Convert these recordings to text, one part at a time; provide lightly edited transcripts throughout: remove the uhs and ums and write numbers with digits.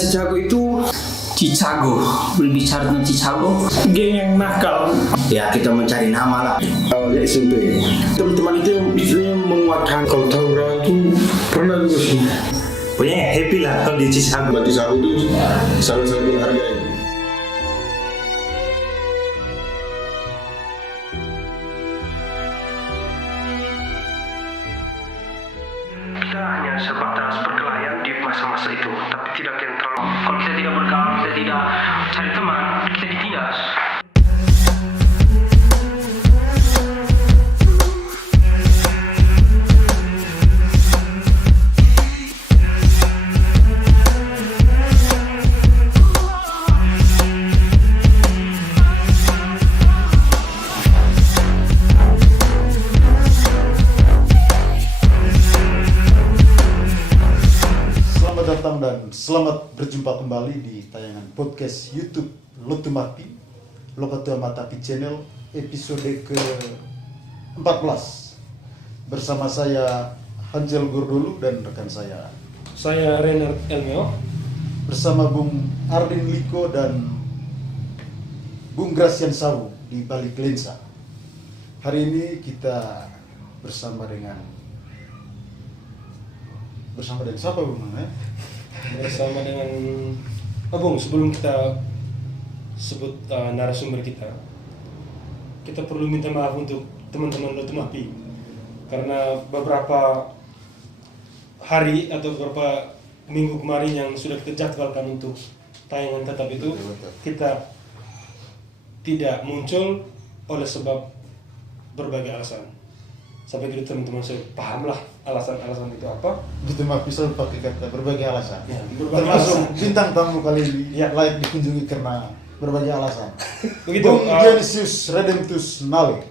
Chicago itu Chicago, berbicara tentang Chicago, geng yang nakal. Ya kita mencari nama lah. Awalnya SMP. Teman-teman itu yang istilahnya menguatkan kalau Taura itu pernah juga sih. Pokoknya happy lah kalau di Chicago. Berarti saya itu salah-salah menghargai. Kita hanya sebatas berkelayan di masa-masa itu, tapi tidak yang terlalu. Kalau kita tidak bergaul, kita tidak cari teman, kita ditindas. Selamat berjumpa kembali di tayangan podcast YouTube Lotumapi Lokatua Matapi Channel episode ke-14 bersama saya Hanjel Gordolu dan rekan saya Renard Elmeo bersama Bung Ardin Liko dan Bung Gracian Sawu di balik lensa. Hari ini kita bersama dengan siapa Bung? bersama dengan Bung. Sebelum kita sebut narasumber kita perlu minta maaf untuk teman-teman Lotumapi karena beberapa hari atau beberapa minggu kemarin yang sudah kita jadwalkan untuk tayangan tetap itu kita tidak muncul oleh sebab berbagai alasan. Sampai gitu teman-teman saya pahamlah alasan-alasan itu apa. Gitu mah bisa pakai kata berbagai alasan. Ya, termasuk alasan. bintang tamu kali ini Ya. layak dikunjungi karena berbagai alasan. Begitu. Bung Dionysius Redemptus Nale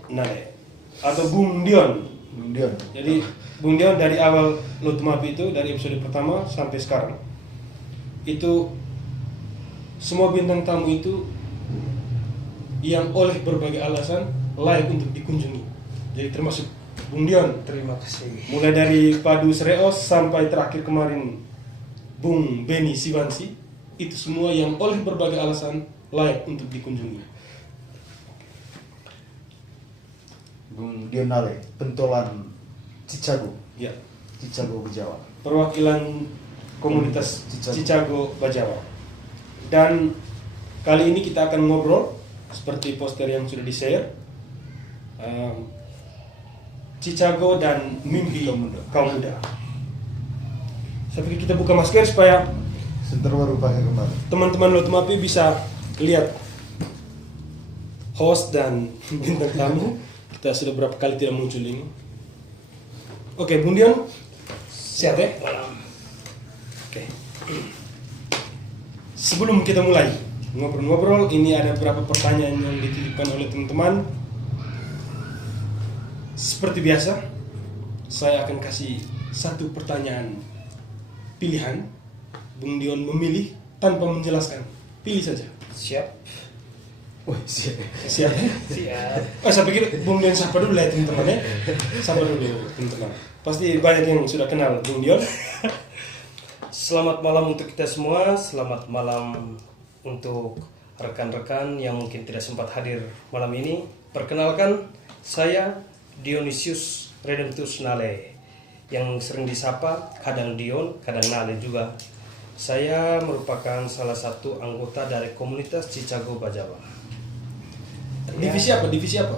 Atau Bung Dion. Bung Dion. Jadi Bung Dion dari awal Lotumapi itu, dari episode pertama sampai sekarang itu semua bintang tamu itu yang oleh berbagai alasan layak untuk dikunjungi. Jadi termasuk Bung Dion, terima kasih. mulai dari Padu Sreos sampai terakhir kemarin Bung Beni Siwansi, itu semua yang oleh berbagai alasan layak untuk dikunjungi. Bung Dion Nale, pentolan Chicago, Ya, Chicago Jawa. perwakilan komunitas Chicago. Chicago Bajawa. Dan kali ini kita akan ngobrol seperti poster yang sudah di-share. Chicago dan mimpi kaum muda. Saya pikir kita buka masker supaya Sebentar baru pakai kemarin. teman-teman Lotumapi bisa lihat host dan bintang tamu. Kita sudah berapa kali tidak muncul ini. Oke, Bung Dion, siap ya? Oke. Sebelum kita mulai ngobrol-ngobrol, ini ada beberapa pertanyaan yang dititipkan oleh teman-teman. Seperti biasa, saya akan kasih satu pertanyaan pilihan. Bung Dion memilih tanpa menjelaskan. Pilih saja. Siap. Wah, siap. Siap? Siap. Saya pikir Bung Dion sapa dulu ya teman-teman ya. Sapa dulu teman-teman. Pasti banyak yang sudah kenal Bung Dion. Selamat malam untuk kita semua. Selamat malam untuk rekan-rekan yang mungkin tidak sempat hadir malam ini. Perkenalkan, saya Dionysius Redemptus Nale, yang sering disapa kadang Dion, kadang Nale juga. Saya merupakan salah satu anggota dari komunitas Chicago Bajawa. Divisi apa? Divisi apa?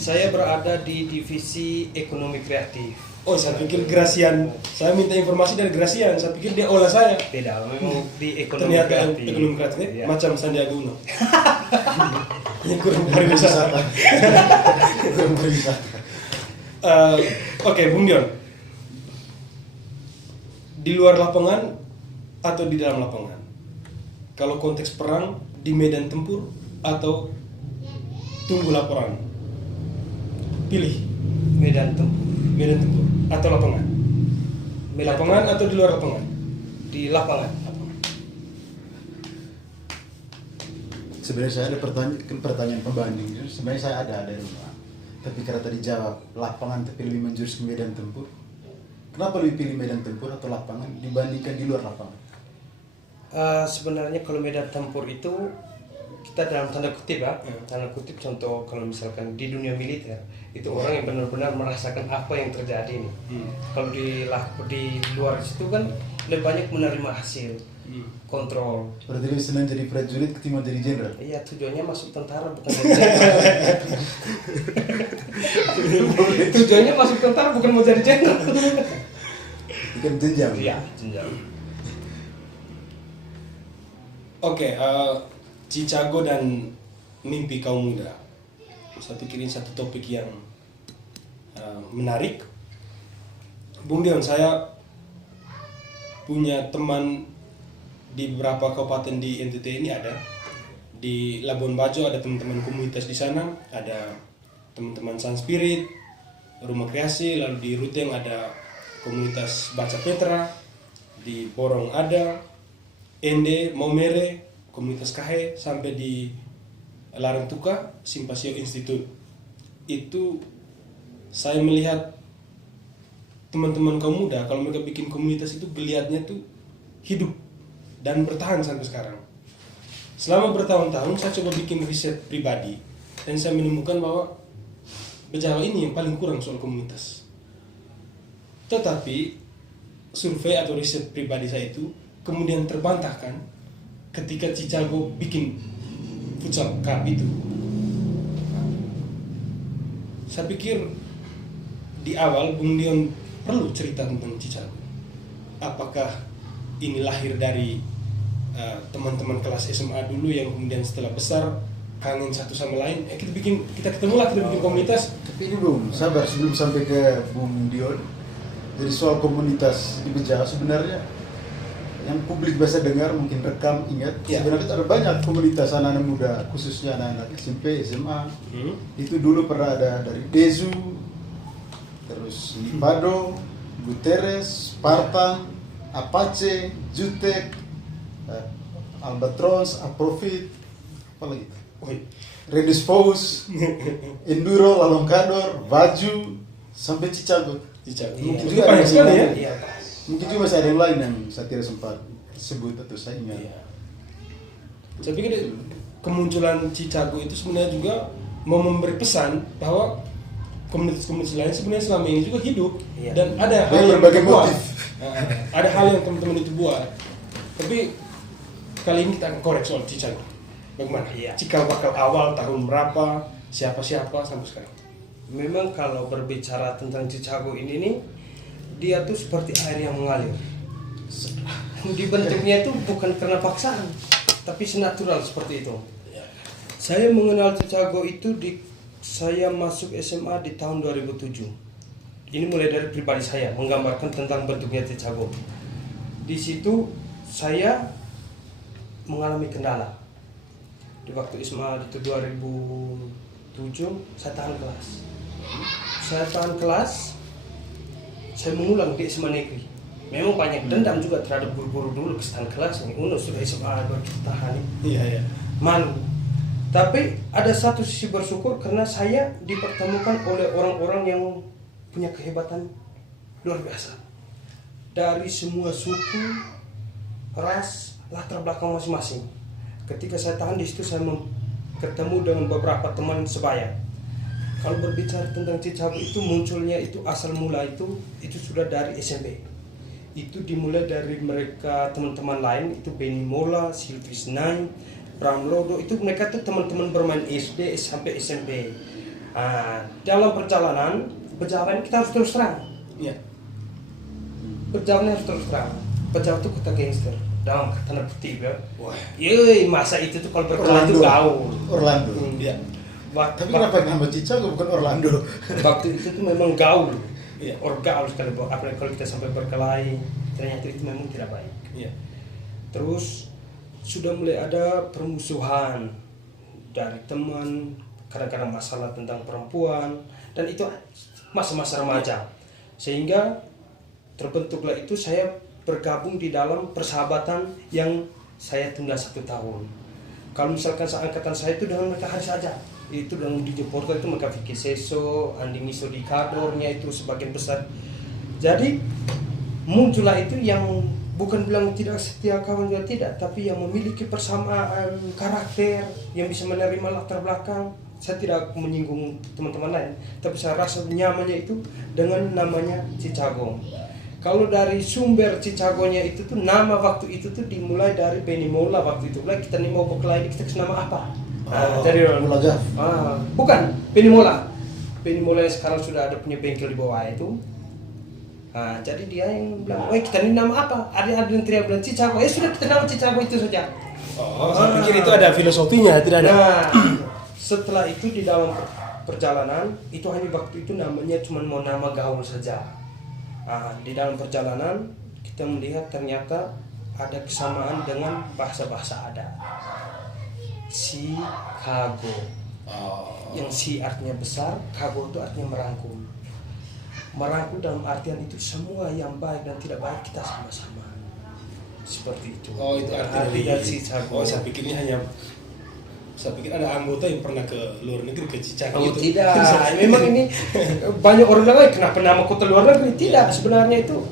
Saya berada di divisi ekonomi kreatif. Oh, saya pikir Gracian. Saya minta informasi dari Gracian. Saya pikir dia olah saya. Tidak, memang di ekonomi Ternyata kreatif. ekonomi kreatif ya? Ya. Macam Sandiaga Uno. Yang kurang pariwisata. Kurang pariwisata. Oke, Bung Dion. Di luar lapangan atau di dalam lapangan? Kalau konteks perang, di medan tempur atau tunggu laporan? Pilih. Medan tempur. Medan tempur atau lapangan? Medan Lapangan tempur. atau di luar lapangan? Di lapangan. Sebenarnya saya ada pertanyaan pembanding. Sebenarnya saya ada rumah. Tapi karena tadi jawab lapangan tapi lebih menjurus ke medan tempur. Kenapa lebih pilih medan tempur atau lapangan dibandingkan di luar lapangan? Sebenarnya kalau medan tempur itu kita dalam tanda kutip ya, tanda kutip contoh kalau misalkan di dunia militer itu orang yang benar-benar merasakan apa yang terjadi nih. Kalau di luar situ kan lebih banyak menerima hasil, kontrol. Berarti lebih senang jadi prajurit ketimbang jadi jenderal. Iya, tujuannya masuk tentara bukan jadi jenderal. Tujuannya masuk tentara bukan mau jadi jenderal. Itu kan jenjang. Iya, jenjang. Oke, Chicago dan mimpi kaum muda. Saya pikirin satu topik yang menarik. Bung Dion, saya punya teman di beberapa kabupaten di NTT ini ada. Di Labuan Bajo ada teman-teman komunitas di sana, ada teman-teman Sun Spirit, Rumah Kreasi, lalu di Ruteng ada komunitas Baca Petra, di Porong ada, Ende, Maumere, komunitas Kahe, sampai di Larangtuka, Simpasio Institute. Itu saya melihat teman-teman kaum muda, kalau mereka bikin komunitas itu geliatnya tuh hidup dan bertahan sampai sekarang. Selama bertahun-tahun saya coba bikin riset pribadi dan saya menemukan bahwa Bejawa ini yang paling kurang soal komunitas. Tetapi survei atau riset pribadi saya itu kemudian terbantahkan ketika Chicago bikin futsal cup itu. Saya pikir di awal Bung Dion perlu cerita tentang Chicago. Apakah ini lahir dari teman-teman kelas SMA dulu yang kemudian setelah besar kangen satu sama lain, kita ketemu lah, kita bikin komunitas. Tapi ini belum, sabar sebelum sampai ke Bung Dion. Jadi soal komunitas di Bejawa sebenarnya yang publik biasa dengar, mungkin rekam, ingat, sebenarnya ada banyak komunitas anak-anak muda, khususnya anak-anak SMP, SMA. Itu dulu pernah ada dari Dezu, terus Lipado, Guterres, Spartan, Apache, Jutek, Albatros, Aprofit, apa lagi? Redis Paus, Enduro, Lalongkador, Baju, sampai Chicago. Mungkin juga ada yang sekali lain. ya. Mungkin juga masih ada yang lain yang saya tidak sempat sebut atau saya ingat. Saya pikir kemunculan Chicago itu sebenarnya juga mau memberi pesan bahwa komunitas-komunitas lain sebenarnya selama ini juga hidup dan ada hal yang berbagai buat. motif. Ada hal yang teman-teman itu buat. Tapi kali ini kita akan korek soal Chicago. Bagaimana? Cikal bakal awal tahun berapa, siapa-siapa sampai sekarang. Memang kalau berbicara tentang Chicago ini nih, dia tuh seperti air yang mengalir. Dibentuknya itu bukan karena paksaan, tapi senatural seperti itu. Saya mengenal Chicago itu saya masuk SMA di tahun 2007. Ini mulai dari pribadi saya, menggambarkan tentang bentuknya Chicago. Di situ saya mengalami kendala. Di waktu SMA itu 2007, saya tahan kelas. Saya mengulang di SMA negeri. Memang banyak dendam juga terhadap guru-guru dulu kesetan kelas ini. Sudah SMA baru kita tahan. Iya. Malu. Tapi ada satu sisi bersyukur karena saya dipertemukan oleh orang-orang yang punya kehebatan luar biasa. Dari semua suku, ras, latar belakang masing-masing. Ketika saya tahan di situ, saya ketemu dengan beberapa teman sebaya. Kalau berbicara tentang Chicago itu munculnya itu asal mula itu sudah dari SMP. Itu dimulai dari mereka teman-teman lain itu Benny Mola, Silvis Nine, Bram Lodo, itu mereka tuh teman-teman bermain SD sampai SMP. Dalam perjalanan kita harus terus terang. Iya. Perjalanan harus terus terang. Bejawa itu kota gangster. Dalam tanda kutip ya. Wah. Masa itu tuh kalau berkenalan itu gaul. Orlando. Iya. Tapi kenapa nama Chicago bukan Orlando? Waktu itu tuh memang gaul. Iya. Gaul sekali. Apalagi kalau kita sampai berkelahi, ternyata itu memang tidak baik. Iya. Terus sudah mulai ada permusuhan dari teman, kadang-kadang masalah tentang perempuan, dan itu masa-masa remaja. Sehingga terbentuklah itu saya bergabung di dalam persahabatan yang saya tunda 1 tahun. Kalau misalkan seangkatan saya itu dengan mereka hari saja, itu dengan DJ Portal itu mereka Vicky Seso, Andi Miso di kadornya itu sebagian besar. Jadi muncullah itu yang bukan bilang tidak setia kawan juga tidak, tapi yang memiliki persamaan karakter, yang bisa menerima latar belakang. Saya tidak menyinggung teman-teman lain, tapi saya rasa nyamannya itu dengan namanya Cicagong. Kalau dari sumber Cicagonya itu tuh nama waktu itu tuh dimulai dari Benimola waktu itu. Lah kita nih mau berkelahi kita kasih nama apa? Dari Mulagaf. Bukan Benimola. Benimola yang sekarang sudah ada punya bengkel di bawah itu. Jadi dia yang bilang, kita ini nama apa? Ada yang teriak bilang Cicago. Sudah kita nama Cicago itu saja. Saya pikir itu ada filosofinya, tidak ada. Nah, setelah itu di dalam perjalanan itu hanya waktu itu namanya cuma mau nama gaul saja. Di dalam perjalanan kita melihat ternyata ada kesamaan dengan bahasa-bahasa adat. Chicago. Yang si artinya besar, kago itu artinya merangkul. Merangkul dalam artian itu semua yang baik dan tidak baik kita sama-sama. Seperti itu. Itu arti dari Chicago. Saya pikir ada anggota yang pernah ke luar negeri ke Chicago. Tidak. Memang ini banyak orang bilang kenapa nama kota luar negeri? Tidak. Sebenarnya itu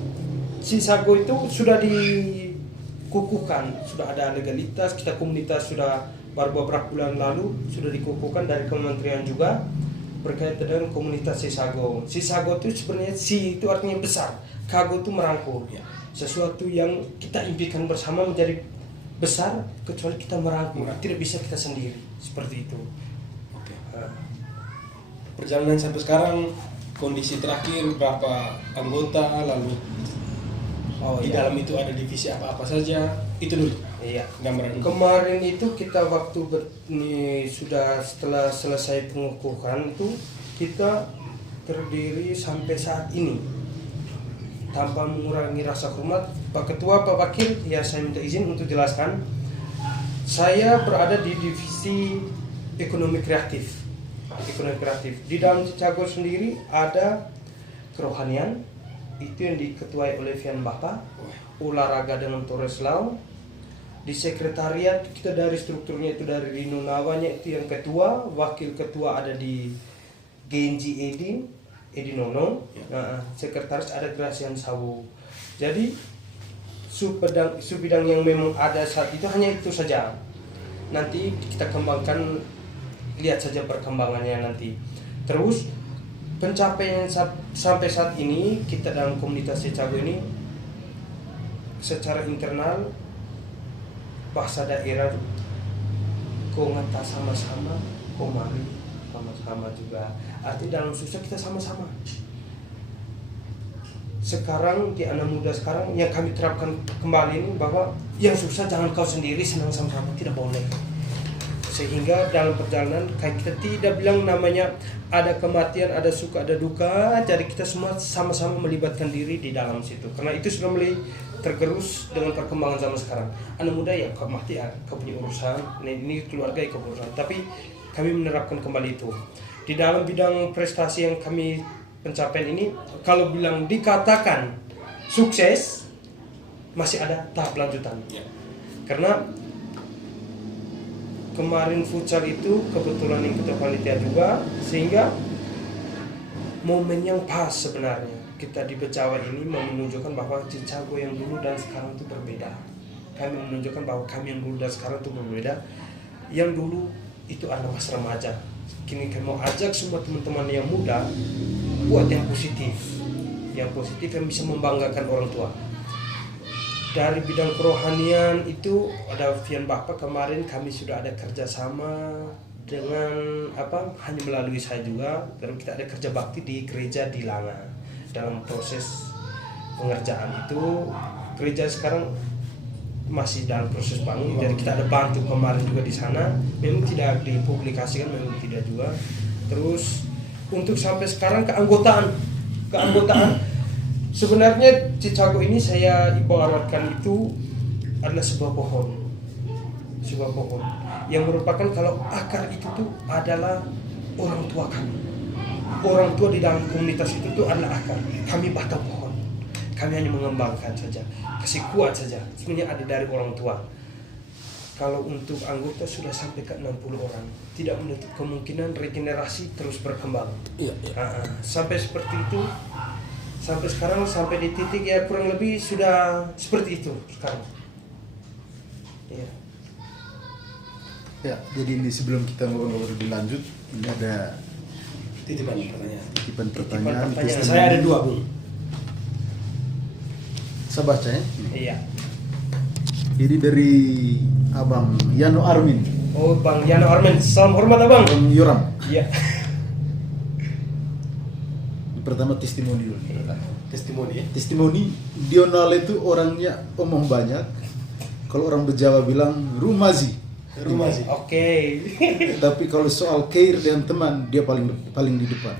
Chicago itu sudah dikukuhkan, sudah ada legalitas. Kita komunitas sudah baru beberapa bulan lalu sudah dikukuhkan dari kementerian juga berkaitan dengan komunitas Chicago. Chicago itu sebenarnya itu artinya besar, Kago itu merangkul. Sesuatu yang kita impikan bersama menjadi besar kecuali kita merangkul. Tidak bisa kita sendiri. Seperti itu. Oke. Perjalanan sampai sekarang kondisi terakhir berapa anggota lalu di dalam itu ada divisi apa-apa saja itu dulu. Iya. Gambaran. Kemarin itu kita waktu sudah setelah selesai pengukuhan itu kita terdiri sampai saat ini tanpa mengurangi rasa hormat. Pak Ketua, Pak Wakil, ya saya minta izin untuk jelaskan. Saya berada di divisi ekonomi kreatif. Ekonomi kreatif. Di dalam Chicago sendiri ada kerohanian, itu yang diketuai oleh Fian Bapak, olahraga dengan Torres Lau. Di sekretariat kita dari strukturnya itu dari Rino Nawanya itu yang ketua, wakil ketua ada di Genji Edi Nono, sekretaris ada Gracian Sawu. Jadi subbidang yang memang ada saat itu hanya itu saja. Nanti kita kembangkan, lihat saja perkembangannya nanti. Terus pencapaian sampai saat ini kita dalam komunitas Chicago ini secara internal bahasa daerah kau ngata sama-sama, kau mari sama-sama juga. Arti dalam susah kita sama-sama. Sekarang di anak muda sekarang yang kami terapkan kembali ini bahwa yang susah jangan kau sendiri, senang sama-sama, tidak boleh. Sehingga dalam perjalanan kayak kita tidak bilang namanya ada kematian, ada suka, ada duka. Jadi kita semua sama-sama melibatkan diri di dalam situ. Karena itu sudah mulai tergerus dengan perkembangan zaman sekarang. Anak muda ya kau mati ya kau punya urusan, ini keluarga ya kau urusan. Tapi kami menerapkan kembali itu. Di dalam bidang prestasi yang kami pencapaian ini, kalau bilang dikatakan sukses, masih ada tahap lanjutan. Karena kemarin futsal itu kebetulan yang ketua panitia juga, sehingga momen yang pas sebenarnya kita di Becawa ini menunjukkan bahwa Chicago yang dulu dan sekarang itu berbeda. Kami menunjukkan bahwa kami yang dulu dan sekarang itu berbeda. Yang dulu itu adalah masa remaja. Kini kami mau ajak semua teman-teman yang muda buat yang positif yang bisa membanggakan orang tua. Dari bidang kerohanian itu ada Fian Bapak, kemarin kami sudah ada kerjasama dengan hanya melalui saya juga, dan kita ada kerja bakti di gereja di Langa. Dalam proses pengerjaan itu gereja sekarang masih dalam proses bangun, jadi kita ada bantu kemarin juga di sana. Memang tidak dipublikasikan, memang tidak juga. Terus untuk sampai sekarang keanggotaan sebenarnya Chicago ini saya ibaratkan itu adalah sebuah pohon yang merupakan kalau akar itu tuh adalah orang tua kami. Orang tua di dalam komunitas itu tuh adalah akar. Kami batang pohon. Kami hanya mengembangkan saja, kasih kuat saja. Sebenarnya ada dari orang tua. Kalau untuk anggota sudah sampai ke 60 orang, tidak menutup kemungkinan regenerasi terus berkembang. Sampai seperti itu. sampai sekarang sampai di titik ya kurang lebih sudah seperti itu sekarang. Iya. Ya, jadi ini sebelum kita ngobrol lebih lanjut, ini ada Titipan pertanyaan. titipan pertanyaan. pertanyaan. testimoni. Saya ada 2, Bung. Saya baca ya. Iya. Ini dari Abang Yano Armin, Oh, Bang Yano Armen, salam hormat Abang. Bang Yoram. Iya. Pertama testimoni dulu. Testimoni ya. Testimoni, Dional itu orangnya omong banyak. Kalau orang Berjawa bilang rumazi. Rumah sih. Oke. Tapi kalau soal care dan teman, dia paling di depan.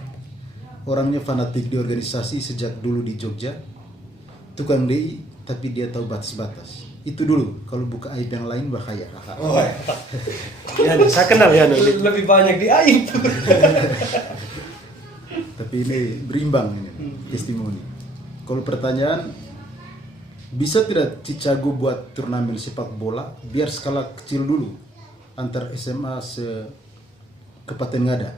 Orangnya fanatik di organisasi sejak dulu di Jogja. Tukang DI, tapi dia tahu batas-batas. Itu dulu, kalau buka aib yang lain bahaya. Oh, ya. Saya kenal ya. Lebih banyak di aib. Tapi ini berimbang ini, testimoni. Kalau pertanyaan, bisa tidak Chicago buat turnamen sepak bola biar skala kecil dulu antar SMA Kabupaten Ngada.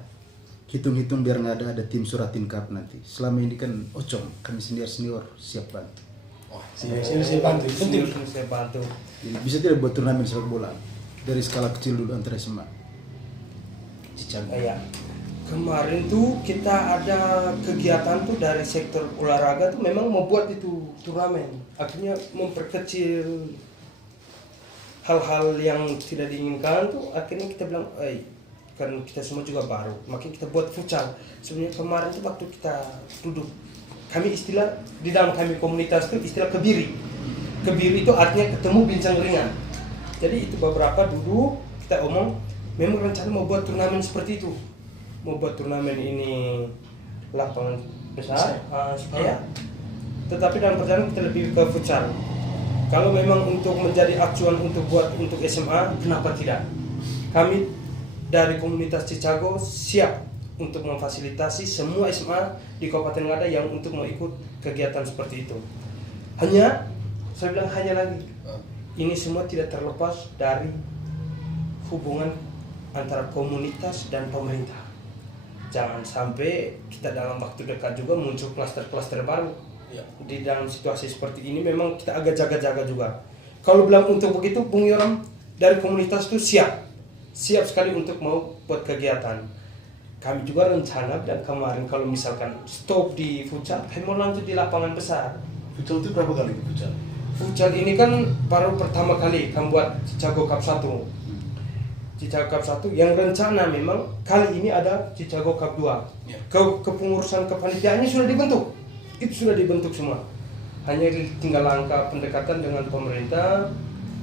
Hitung-hitung biar Ngada ada tim Suratin Cup nanti. Selama ini kan ocong, kami senior siap bantu. Sini saya bantu. Penting. Saya bantu. Jadi bisa tidak buat turnamen sepak bola dari skala kecil dulu antar SMA. Chicago. Iya. Kemarin tuh kita ada kegiatan tuh dari sektor olahraga tuh memang mau buat itu turnamen. Akhirnya memperkecil hal-hal yang tidak diinginkan tuh. Akhirnya kita bilang, kan kita semua juga baru, makin kita buat futsal. Sebenarnya kemarin tuh waktu kita duduk, kami istilah di dalam kami komunitas itu istilah kebiri. Kebiri itu artinya ketemu bincang ringan. Jadi itu beberapa duduk kita omong, memang rencana mau buat turnamen seperti itu. Mau buat turnamen ini lapangan besar supaya, tetapi dalam perjalanan kita lebih ke futsal. Kalau memang untuk menjadi acuan untuk SMA, kenapa tidak? Kami dari komunitas Chicago siap untuk memfasilitasi semua SMA di Kabupaten Ngada yang untuk mau ikut kegiatan seperti itu. Hanya, saya bilang hanya lagi, ini semua tidak terlepas dari hubungan antara komunitas dan pemerintah. Jangan sampai kita dalam waktu dekat juga muncul klaster-klaster baru. Ya. Di dalam situasi seperti ini memang kita agak jaga-jaga juga. Kalau bilang untuk begitu, Bung Yoram dari komunitas itu siap sekali untuk mau buat kegiatan. Kami juga rencana dan kemarin kalau misalkan stop di futsal, kami mau lanjut di lapangan besar. Futsal itu berapa kali futsal? Futsal ini kan baru pertama kali kami buat Chicago Cup 1. Chicago Cup 1 yang rencana memang kali ini ada Chicago Cup 2. Ya. Kepengurusan kepanitiaannya sudah dibentuk. Itu sudah dibentuk semua. Hanya tinggal langkah pendekatan dengan pemerintah,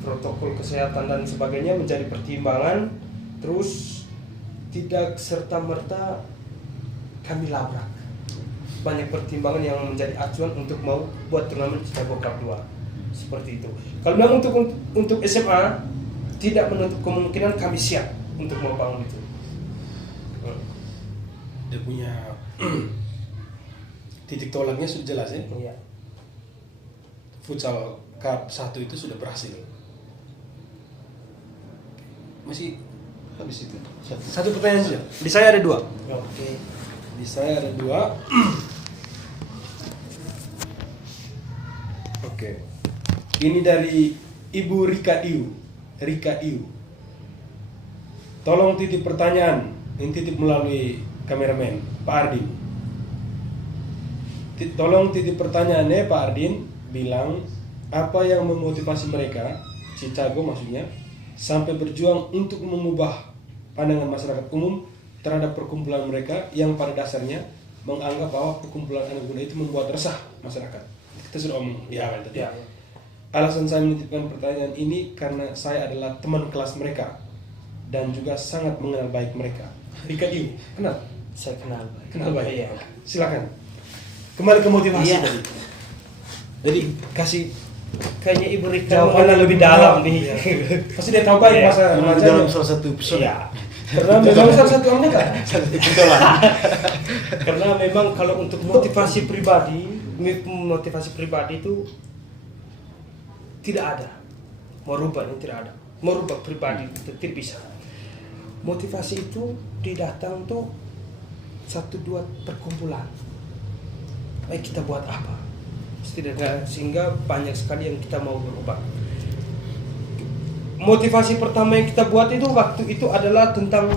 protokol kesehatan dan sebagainya menjadi pertimbangan. Terus tidak serta-merta kami labrak. Banyak pertimbangan yang menjadi acuan untuk mau buat turnamen Chicago Cup 2. Seperti itu. Kalau bilang untuk SMA, tidak menutup kemungkinan kami siap untuk membangun itu. Dia punya titik tolaknya sudah jelas ya. Iya. Futsal Cup 1 itu sudah berhasil. Masih Habis itu. satu pertanyaan saja. Di saya ada 2. Oke. Di saya ada 2. Oke. Ini dari Ibu Rika Iu. Tolong titip pertanyaan. Ini titip melalui kameramen Pak Ardin. Tolong titip pertanyaannya Pak Ardin, bilang apa yang memotivasi mereka, Chicago maksudnya, sampai berjuang untuk mengubah pandangan masyarakat umum terhadap perkumpulan mereka yang pada dasarnya menganggap bahwa perkumpulan anak muda itu membuat resah masyarakat. Kita sudah omong di awal tadi. Ya. Alasan saya menitipkan pertanyaan ini karena saya adalah teman kelas mereka dan juga sangat mengenal baik mereka. Rika Iu, kenal? Saya kenal Baik. Iya. Silakan. Kembali ke motivasi Iya. tadi. Jadi kasih Kayaknya Ibu Rika jawabannya lebih dalam nih. Iya. Pasti dia tahu baik Iya. bahasa Di bahasanya. dalam salah satu episode. Iya. Karena memang salah satu anggota. Karena memang kalau untuk motivasi pribadi itu tidak ada. Merubah ini tidak ada. Merubah pribadi itu tidak bisa. Motivasi itu didatang tuh 1-2 perkumpulan. kita buat apa? Setidaknya sehingga banyak sekali yang kita mau berubah. Motivasi pertama yang kita buat itu waktu itu adalah tentang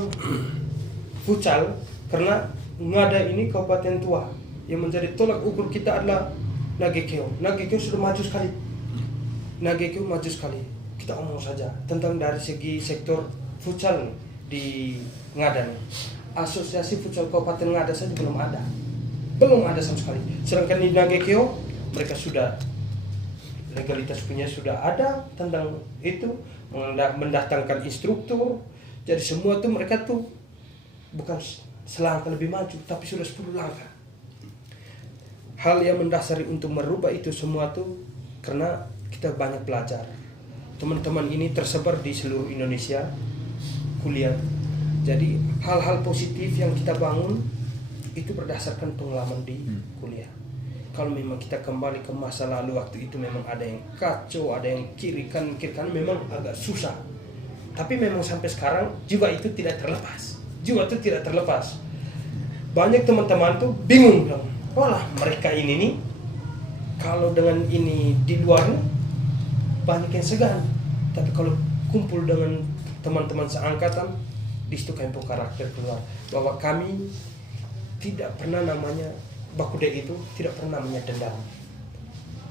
futsal, karena Ngada ini kabupaten tua yang menjadi tolak ukur kita adalah Nagekeo. Nagekeo sudah maju sekali. Nagekeo maju sekali. Kita omong saja tentang dari segi sektor futsal di Ngada nih. Asosiasi futsal Kabupaten Ngada saja belum ada sama sekali. Sedangkan di Nagekeo mereka sudah legalitas punya sudah ada tentang itu, mendatangkan instruktur. Jadi semua tuh mereka tuh bukan selangkah lebih maju, tapi sudah 10 langkah. Hal yang mendasari untuk merubah itu semua tuh karena kita banyak belajar. Teman-teman ini tersebar di seluruh Indonesia kuliah. Jadi hal-hal positif yang kita bangun itu berdasarkan pengalaman di kuliah. Kalau memang kita kembali ke masa lalu waktu itu memang ada yang kacau, ada yang kiri kanan memang agak susah. Tapi memang sampai sekarang juga itu tidak terlepas. Banyak teman-teman tuh bingung bilang, "Walah, mereka ini nih kalau dengan ini di luar nih banyak yang segan. Tapi kalau kumpul dengan teman-teman seangkatan, di situ kempo karakter keluar bahwa kami tidak pernah namanya bakude itu, tidak pernah namanya dendam,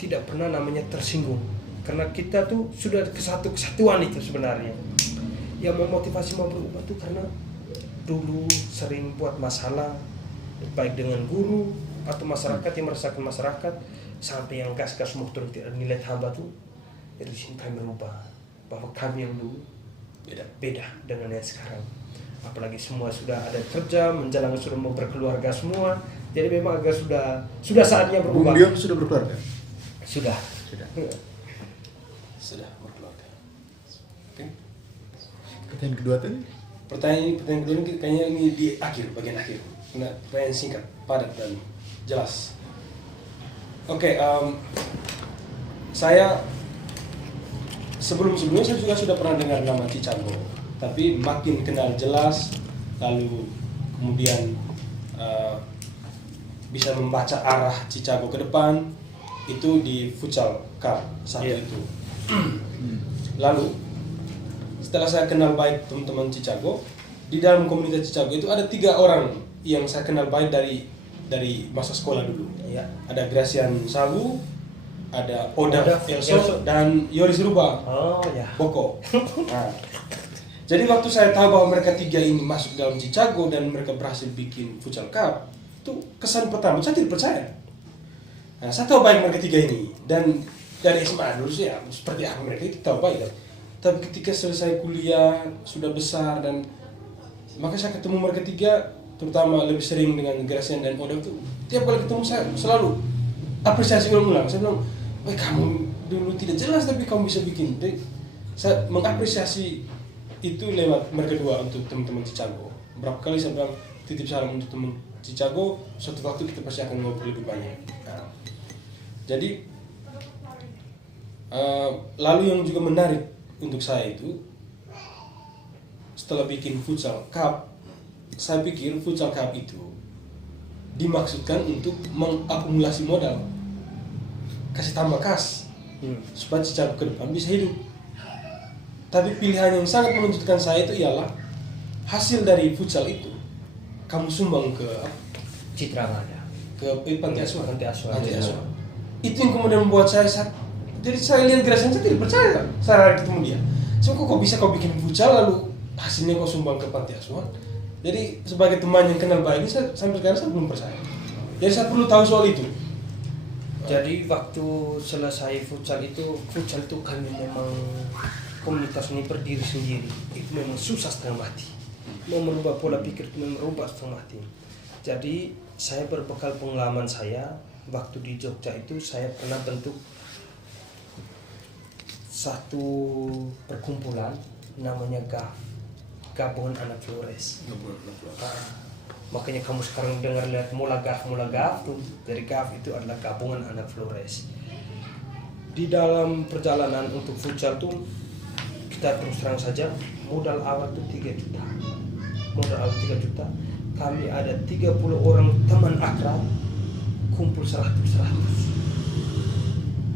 tidak pernah namanya tersinggung, karena kita tuh sudah kesatuan itu sebenarnya. Yang memotivasi mau berubah tuh karena dulu sering buat masalah baik dengan guru atau masyarakat yang meresahkan masyarakat, sampai yang gas-gas motor tidak nilai tambah tuh. Jadi sini kami merubah bahwa kami yang dulu beda dengan yang sekarang. Apalagi semua sudah ada kerja, menjalankan sudah mau berkeluarga semua. Jadi memang agak sudah saatnya berubah. Bung Dion sudah berkeluarga? Sudah berkeluarga. Oke. Pertanyaan kedua tadi? Pertanyaan kedua ini kayaknya ini di bagian akhir. Nah, pertanyaan singkat, padat dan jelas. Oke, saya sebelumnya saya juga sudah pernah dengar nama Chicago, tapi makin kenal jelas, lalu kemudian bisa membaca arah Chicago ke depan itu di Futsal Cup satu itu. Lalu setelah saya kenal baik teman-teman Chicago, di dalam komunitas Chicago itu ada 3 orang yang saya kenal baik dari masa sekolah dulu. Ya. Ada Gracian Sabu, ada Oda Elso, dan Yoris Ruba. Oh ya. Boko. Nah, jadi waktu saya tahu bahwa mereka 3 ini masuk dalam Chicago dan mereka berhasil bikin Futsal Cup, itu kesan pertama saya tidak percaya. Nah, saya tahu baik mereka 3 ini, dan dari SMA dulu sih ya seperti apa mereka itu tahu baik. Tapi ketika selesai kuliah sudah besar dan maka saya ketemu mereka 3, terutama lebih sering dengan Gracian dan Oda itu, tiap kali ketemu saya selalu apresiasi ulang-ulang. Saya bilang, kamu dulu tidak jelas tapi kamu bisa bikin. Jadi, saya mengapresiasi itu lewat mereka 2 untuk teman-teman Chicago. Berapa kali saya bilang titip salam untuk teman Chicago, suatu waktu kita pasti akan ngobrol lebih banyak. Nah, jadi lalu yang juga menarik untuk saya itu setelah bikin Futsal Cup, saya pikir Futsal Cup itu dimaksudkan untuk mengakumulasi modal, kasih tambah kas supaya Chicago ke depan bisa hidup. Tapi pilihan yang sangat menunjukkan saya itu ialah hasil dari futsal itu kamu sumbang ke Citra Ngada, ke panti asuhan. Panti asuhan. Itu yang kemudian membuat saya jadi saya lihat Gracian, saya tidak percaya saya ketemu dia. So kok bisa kau bikin futsal lalu hasilnya kau sumbang ke panti asuhan? Jadi sebagai teman yang kenal baik ini sampai sekarang saya belum percaya. Jadi saya perlu tahu soal itu. Jadi waktu selesai futsal itu kami memang komunitas ini berdiri sendiri. Itu memang susah setengah mati. Mau merubah pola pikir itu memang merubah setengah mati. Jadi saya berbekal pengalaman saya waktu di Jogja itu saya pernah bentuk satu perkumpulan namanya GAF, Gabungan Anak Flores. Makanya kamu sekarang dengar lihat mula GAF tuh, dari GAF itu adalah Gabungan Anak Flores. Di dalam perjalanan untuk futsal tuh kita terus terang saja modal awal tuh 3 juta. Modal awal 3 juta. Kami ada 30 orang teman akrab kumpul 100.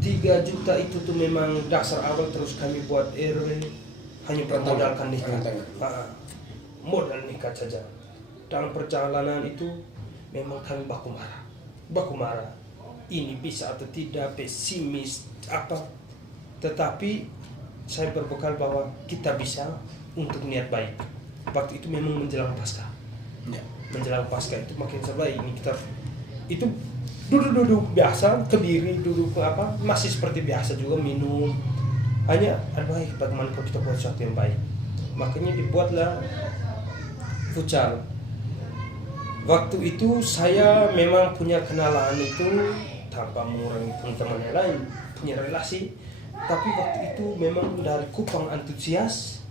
3 juta itu tuh memang dasar awal, terus kami buat RW hanya bermodalkan nikah. Modal nikah saja. Dalam perjalanan itu memang kami baku marah. Ini bisa atau tidak, pesimis apa. Tetapi saya berbekal bahwa kita bisa untuk niat baik. Waktu itu memang menjelang Paskah. Menjelang Paskah itu makin sebaik. Ini kita itu duduk biasa, kebiri, duduk apa, masih seperti biasa juga minum. Hanya baik bagaimana kalau kita buat sesuatu yang baik. Makanya dibuatlah futsal. Waktu itu saya memang punya kenalan itu tanpa mengurangi teman-teman yang lain, punya relasi. Tapi waktu itu memang dari Kupang antusias,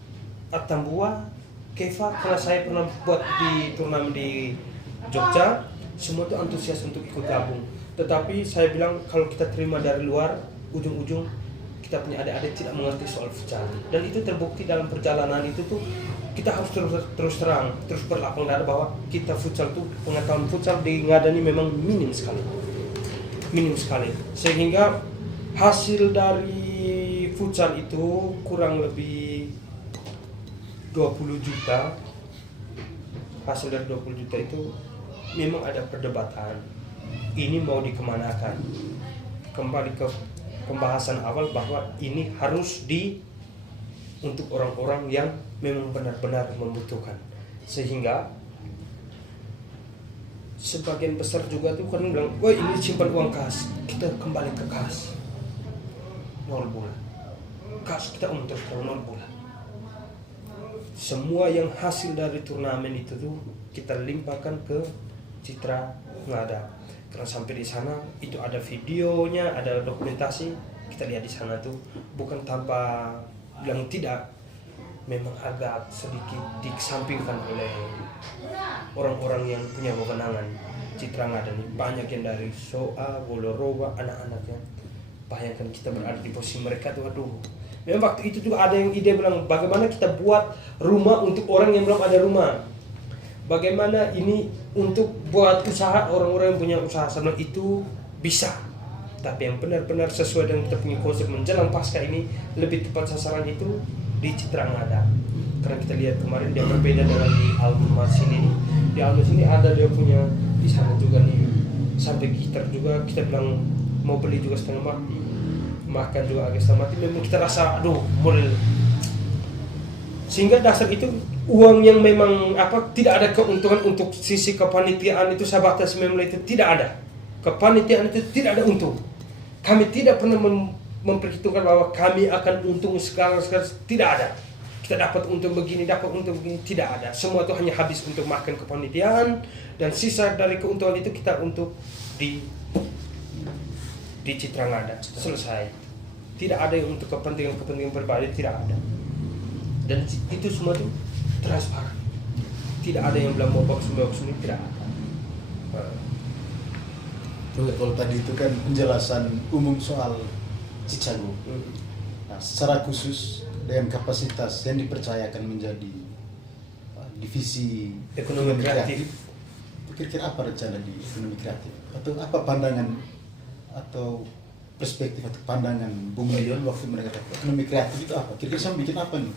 Atambua, Keva, karena saya pernah buat di turnamen di Jogja, semua itu antusias untuk ikut gabung. Tetapi saya bilang kalau kita terima dari luar, ujung-ujung kita punya adik-adik tidak mengerti soal futsal. Dan itu terbukti dalam perjalanan itu tuh kita harus terus terang, terus berlapang dada bahwa kita futsal tuh, pengetahuan futsal di Ngadani memang minim sekali. Sehingga hasil dari futsal itu kurang lebih 20 juta. Hasil dari 20 juta itu memang ada perdebatan. Ini mau dikemanakan? Kembali ke pembahasan awal bahwa ini harus untuk orang-orang yang memang benar-benar membutuhkan. Sehingga sebagian besar juga tuh kan bilang, wah ini simpan uang kas, kita kembali ke kas 0 bulan. Kas kita untuk 0 bulan. Semua yang hasil dari turnamen itu tuh kita limpahkan ke Citra Ngada. Karena sampai di sana itu ada videonya, ada dokumentasi, kita lihat di sana tuh bukan tanpa bilang tidak, memang agak sedikit dikesampingkan oleh orang-orang yang punya kewenangan. Citra Ngada nih banyak yang dari Soa, Wolorowa, anak-anaknya. Bayangkan kita berada di posisi mereka tuh, aduh. Memang waktu itu juga ada yang ide bilang bagaimana kita buat rumah untuk orang yang belum ada rumah. Bagaimana ini untuk buat usaha orang-orang yang punya usaha sana itu bisa. Tapi yang benar-benar sesuai dengan kita punya konsep menjelang Paskah ini lebih tepat sasaran itu di Citra Ngada. Karena kita lihat kemarin dia berbeda dengan di album sini. Di album sini ada dia punya di sana juga nih sampai gitar juga kita bilang mau beli juga setengah mati. Makan juga agak setengah mati. Memang kita rasa aduh model. Sehingga dasar itu uang yang memang tidak ada keuntungan untuk sisi kepanitiaan itu, saya batasi memang itu tidak ada. Kepanitiaan itu tidak ada untung. Kami tidak pernah memperhitungkan bahwa kami akan untung sekarang tidak ada. Kita dapat untung begini, tidak ada. Semua itu hanya habis untuk makan kepanitiaan dan sisa dari keuntungan itu kita untuk di Citra Ngada. Selesai. Tidak ada yang untuk kepentingan pribadi, tidak ada. Dan itu semua itu transparan. Tidak ada yang bilang mau bagus ini, tidak ada. Kalau tadi itu kan penjelasan umum soal Cicago. Nah, secara khusus dengan kapasitas yang dipercayakan menjadi divisi ekonomi kreatif. Kira-kira apa rencana di ekonomi kreatif? Atau apa pandangan atau perspektif atau pandangan Bung Leon waktu mereka katakan ekonomi kreatif itu apa? Kira-kira saya bikin apa nih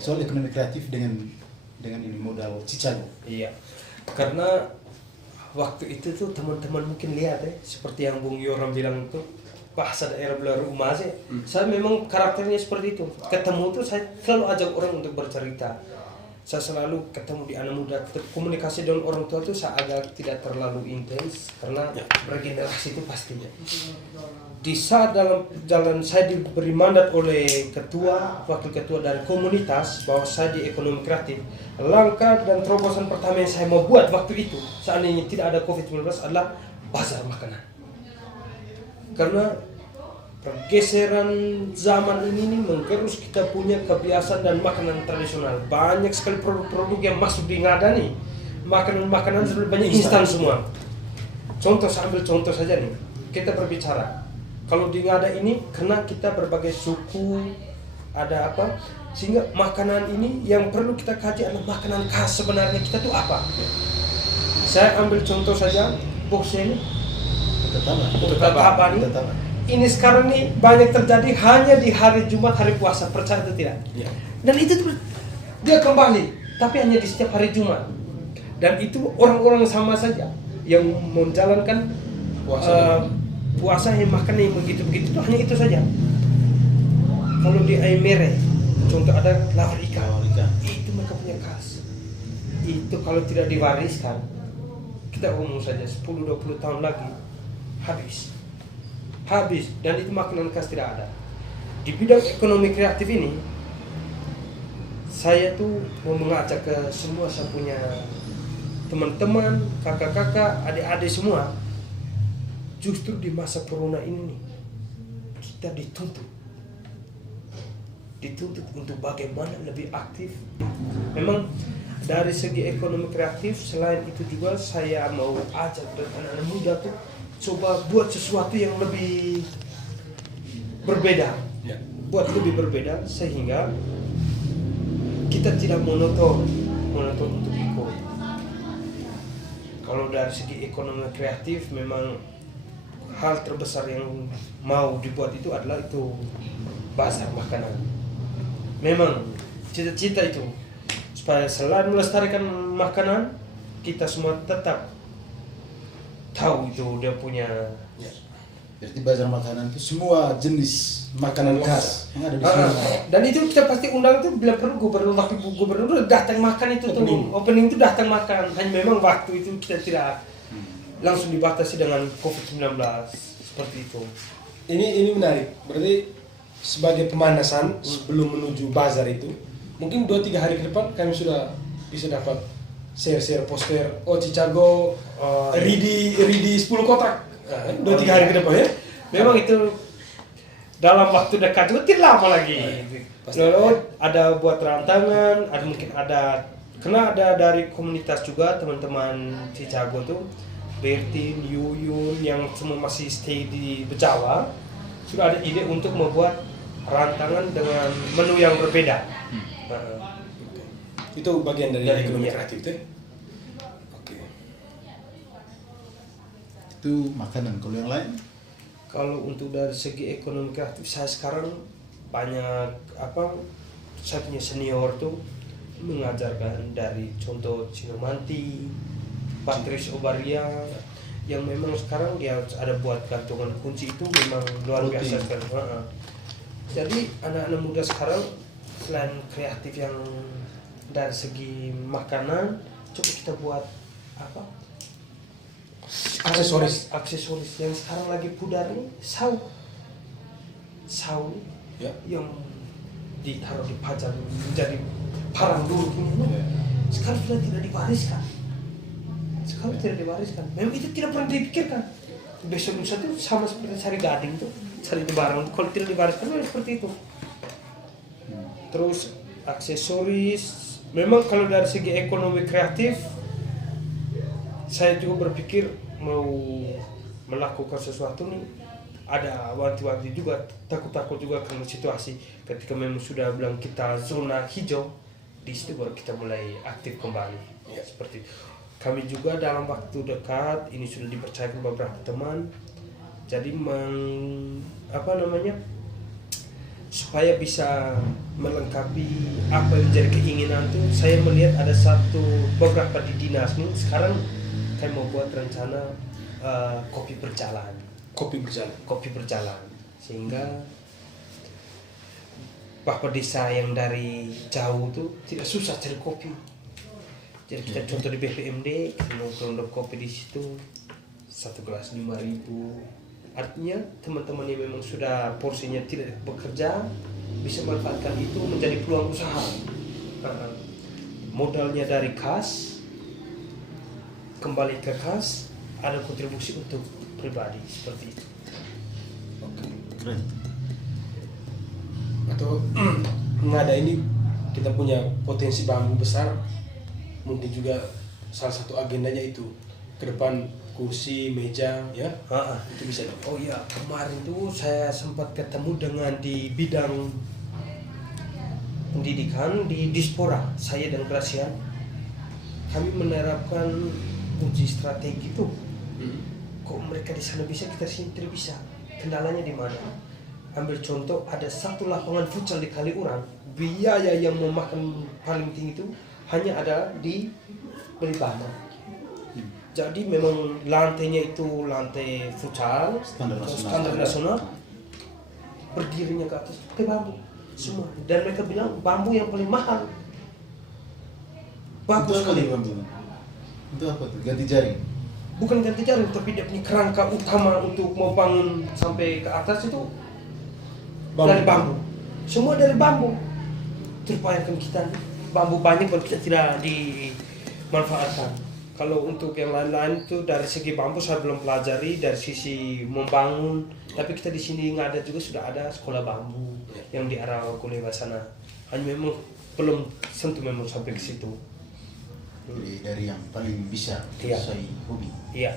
soal ekonomi kreatif dengan ini modal Cicago? Iya, karena waktu itu tuh teman-teman mungkin lihat seperti yang Bung Yoram bilang itu bahasa daerah belar rumah sih. Saya memang karakternya seperti itu. Ketemu tuh saya selalu ajak orang untuk bercerita. Saya selalu ketemu di anak muda, komunikasi dengan orang tua tuh saya agak tidak terlalu intens karena bergenerasi itu pastinya. Di saat dalam jalan saya diberi mandat oleh wakil ketua dari komunitas bahwa saya di ekonomi kreatif, langkah dan terobosan pertama yang saya mau buat waktu itu seandainya tidak ada COVID-19 adalah bazar makanan. Karena pergeseran zaman ini nih menggerus kita punya kebiasaan dan makanan tradisional. Banyak sekali produk-produk yang masuk di Ngada nih. Makanan-makanan banyak instan semua. Saya ambil contoh saja nih. Kita berbicara. Kalau di Ngada ini karena kita berbagai suku ada sehingga makanan ini yang perlu kita kaji adalah makanan khas sebenarnya kita tuh apa. Saya ambil contoh saja box ini Tetap nih. Ini sekarang nih banyak terjadi hanya di hari Jumat, hari puasa, percaya atau tidak? Ya. Dan itu dia kembali, tapi hanya di setiap hari Jumat. Dan itu orang-orang sama saja yang menjalankan puasa yang makan yang begitu-begitu itu hanya itu saja. Kalau di Aimere, contoh ada lawar ikan, itu mereka punya khas. Itu kalau tidak diwariskan, kita umum saja 10-20 tahun lagi habis, dan itu makanan khas tidak ada. Di bidang ekonomi kreatif ini, saya tuh mau mengajak ke semua saya punya teman-teman, kakak-kakak, adik-adik semua. Justru di masa corona ini nih, kita dituntut untuk bagaimana lebih aktif. Memang dari segi ekonomi kreatif, selain itu juga saya mau ajak anak-anak muda tuh coba buat sesuatu yang lebih berbeda, buat lebih berbeda sehingga kita tidak monoton untuk ikut. Kalau dari segi ekonomi kreatif memang hal terbesar yang mau dibuat itu adalah itu bazar makanan. Memang cita-cita itu supaya selain melestarikan makanan, kita semua tetap tahu itu dia punya. Jadi bazar makanan itu semua jenis makanan khas yang ada di sini. Dan itu kita pasti undang itu bila perlu gubernur datang makan itu opening itu datang makan. Hanya memang waktu itu kita tidak langsung dibatasi dengan COVID-19 seperti itu. Ini menarik. Berarti sebagai pemanasan sebelum menuju bazar itu, mungkin 2-3 hari ke depan kami sudah bisa dapat share poster Chicago Ridi 10 kotak. 2-3 hari ke depan ya. Memang itu dalam waktu dekat juga tidak lama lagi. Lalu ada buat rantangan, karena ada dari komunitas juga teman-teman Chicago tuh, Bertin, Yuyun yang semua masih stay di Jawa, sudah ada ide untuk membuat rantangan dengan menu yang berbeda. Itu bagian dari ekonomi kreatif tuh. Oke. Itu makanan. Kalau yang lain? Kalau untuk dari segi ekonomi kreatif, saya sekarang banyak saya punya senior tuh mengajarkan dari contoh Cinomanti, Patrice Obaria, yang memang sekarang dia ada buat gantungan kunci itu memang luar biasa sekali. Jadi anak-anak muda sekarang selain kreatif yang dari segi makanan, coba kita buat aksesoris yang sekarang lagi pudar nih, saus ya, yang ditaruh di pajang menjadi parang dulu ini. Sekarang sudah tidak diwariskan. Memang itu tidak pernah dipikirkan. Besok lusa itu sama seperti cari gading tuh, cari barang. Kalau tidak diwariskan memang seperti itu. Terus aksesoris, memang kalau dari segi ekonomi kreatif, saya juga berpikir mau melakukan sesuatu nih. Ada wanti-wanti juga, takut-takut juga karena situasi. Ketika memang sudah bilang kita zona hijau, di situ baru kita mulai aktif kembali. Seperti itu. Kami juga dalam waktu dekat ini sudah dipercayakan beberapa teman. Jadi supaya bisa melengkapi apa yang menjadi keinginan tuh, saya melihat ada beberapa di dinas nih sekarang kami mau buat rencana kopi berjalan sehingga Bapak desa yang dari jauh tuh tidak susah cari kopi. Jadi kita contoh di BPMD, mau produk kopi di situ 1 gelas 5.000. Artinya teman-teman yang memang sudah porsinya tidak bekerja bisa manfaatkan itu menjadi peluang usaha. Modalnya dari kas, kembali ke kas, ada kontribusi untuk pribadi seperti itu. Oke. Atau ngada ini kita punya potensi bambu besar, mungkin juga salah satu agendanya itu ke depan kursi, meja, ya, itu bisa. Oh iya, kemarin tuh saya sempat ketemu dengan di bidang pendidikan di Dispora, saya dan Gracian. Kami menerapkan uji strategi tuh. kok mereka di sana bisa, kita sini tidak bisa. Kendalanya di mana? Ambil contoh, ada satu lapangan futsal di Kaliurang, biaya yang memakan paling tinggi itu hanya ada di Belibana. Jadi memang lantainya itu lantai futsal standar nasional, berdirinya ke atas pakai bambu semua, dan mereka bilang bambu yang paling mahal. Bagus sekali bambu. Itu apa tuh? Ganti jaring. Bukan ganti jaring, tapi dia punya kerangka utama untuk mau bangun sampai ke atas itu dari bambu. Semua dari bambu. Terbayangkan kita bambu banyak kalau kita tidak dimanfaatkan. Kalau untuk yang lain-lain itu dari segi bambu saya belum pelajari, dari sisi membangun. Tapi kita di sini nggak ada juga, sudah ada sekolah bambu yang di arah Kuleba sana. Hanya memang belum sentuh memang sampai ke situ. Jadi dari yang paling bisa Iya. saya hobi. Iya.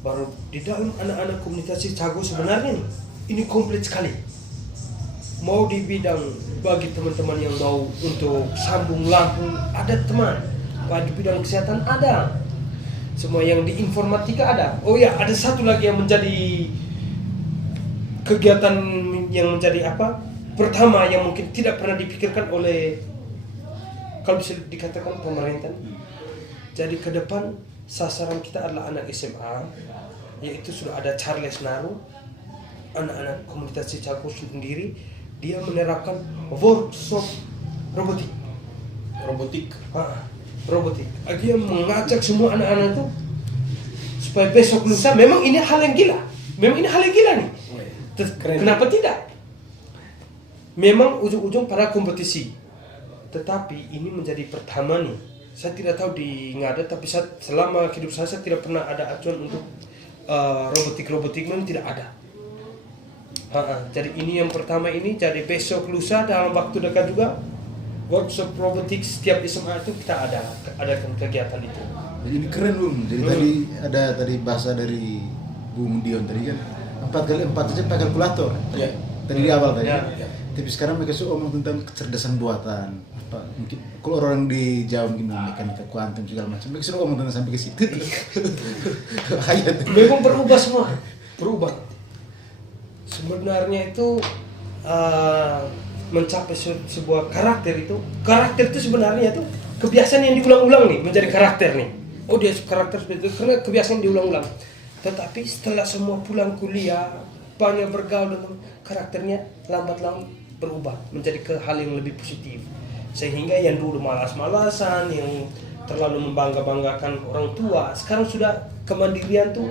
Baru di dalam anak-anak komunitas Cago sebenarnya ini komplit sekali. Mau di bidang bagi teman-teman yang mau untuk sambung lampu, ada teman. Di bidang kesehatan ada. Semua yang di informatika ada. Oh ya, ada satu lagi yang menjadi kegiatan yang menjadi apa? Pertama yang mungkin tidak pernah dipikirkan oleh, kalau bisa dikatakan, pemerintah. Jadi ke depan sasaran kita adalah anak SMA, yaitu sudah ada Charles Naru, anak-anak komunitas Cago sendiri, dia menerapkan workshop robotik. Robotik. Dia mengajak semua anak-anak itu supaya besok lusa, memang ini hal yang gila. Nih. Kenapa tidak? Memang ujung-ujung para kompetisi. Tetapi ini menjadi pertama nih. Saya tidak tahu di Ngada, tapi selama hidup saya tidak pernah ada acuan untuk robotik memang tidak ada. Jadi ini yang pertama ini, jadi besok lusa dalam waktu dekat juga workshop robotik setiap SMA itu kita adakan kegiatan itu. Jadi ini keren Bung. Jadi tadi bahasa dari Bung Dion tadi kan 4x4 saja pakai kalkulator. Iya. Tadi di awal tadi. Iya. Tapi sekarang mereka suka ngomong tentang kecerdasan buatan. Apa mungkin kalau orang di Jawa mungkin mekanika kuantum segala macam. Mereka suka ngomong tentang sampai ke situ. Memang berubah semua. Berubah. Sebenarnya itu mencapai sebuah karakter itu sebenarnya itu kebiasaan yang diulang-ulang nih, menjadi karakter nih. Oh, dia karakter seperti itu karena kebiasaan diulang-ulang. Tetapi setelah semua pulang kuliah, banyak bergaul dengan karakternya, lambat-lambat berubah menjadi ke hal yang lebih positif. Sehingga yang dulu malas-malasan, yang terlalu membangga-banggakan orang tua, sekarang sudah kemandirian tuh.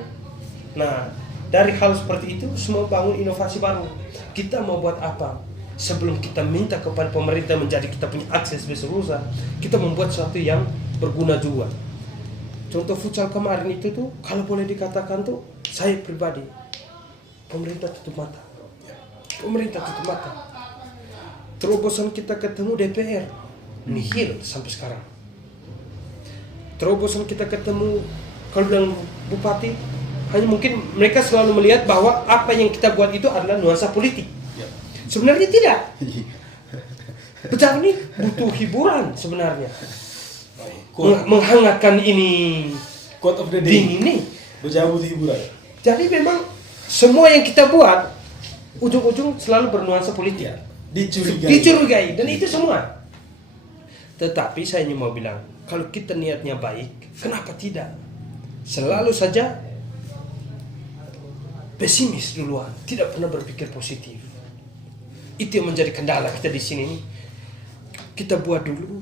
Nah, dari hal seperti itu semua bangun inovasi baru. Kita mau buat apa? Sebelum kita minta kepada pemerintah menjadi kita punya akses besar lusa, kita membuat sesuatu yang berguna juga. Contoh futsal kemarin itu tuh, kalau boleh dikatakan tuh, saya pribadi, pemerintah tutup mata. Terobosan kita ketemu DPR, nihil sampai sekarang. Terobosan kita ketemu, kalau bilang bupati, hanya mungkin mereka selalu melihat bahwa apa yang kita buat itu adalah nuansa politik. Sebenarnya tidak. Pejabat ini butuh hiburan sebenarnya. Menghangatkan ini Quote of the day. dingin nih. Pejabat butuh hiburan. Jadi memang semua yang kita buat ujung-ujung selalu bernuansa politik. Dicurigai dan itu semua. Tetapi saya hanya mau bilang, kalau kita niatnya baik, kenapa tidak? Selalu saja pesimis duluan, tidak pernah berpikir positif. Itu yang menjadi kendala kita di sini. Kita buat dulu,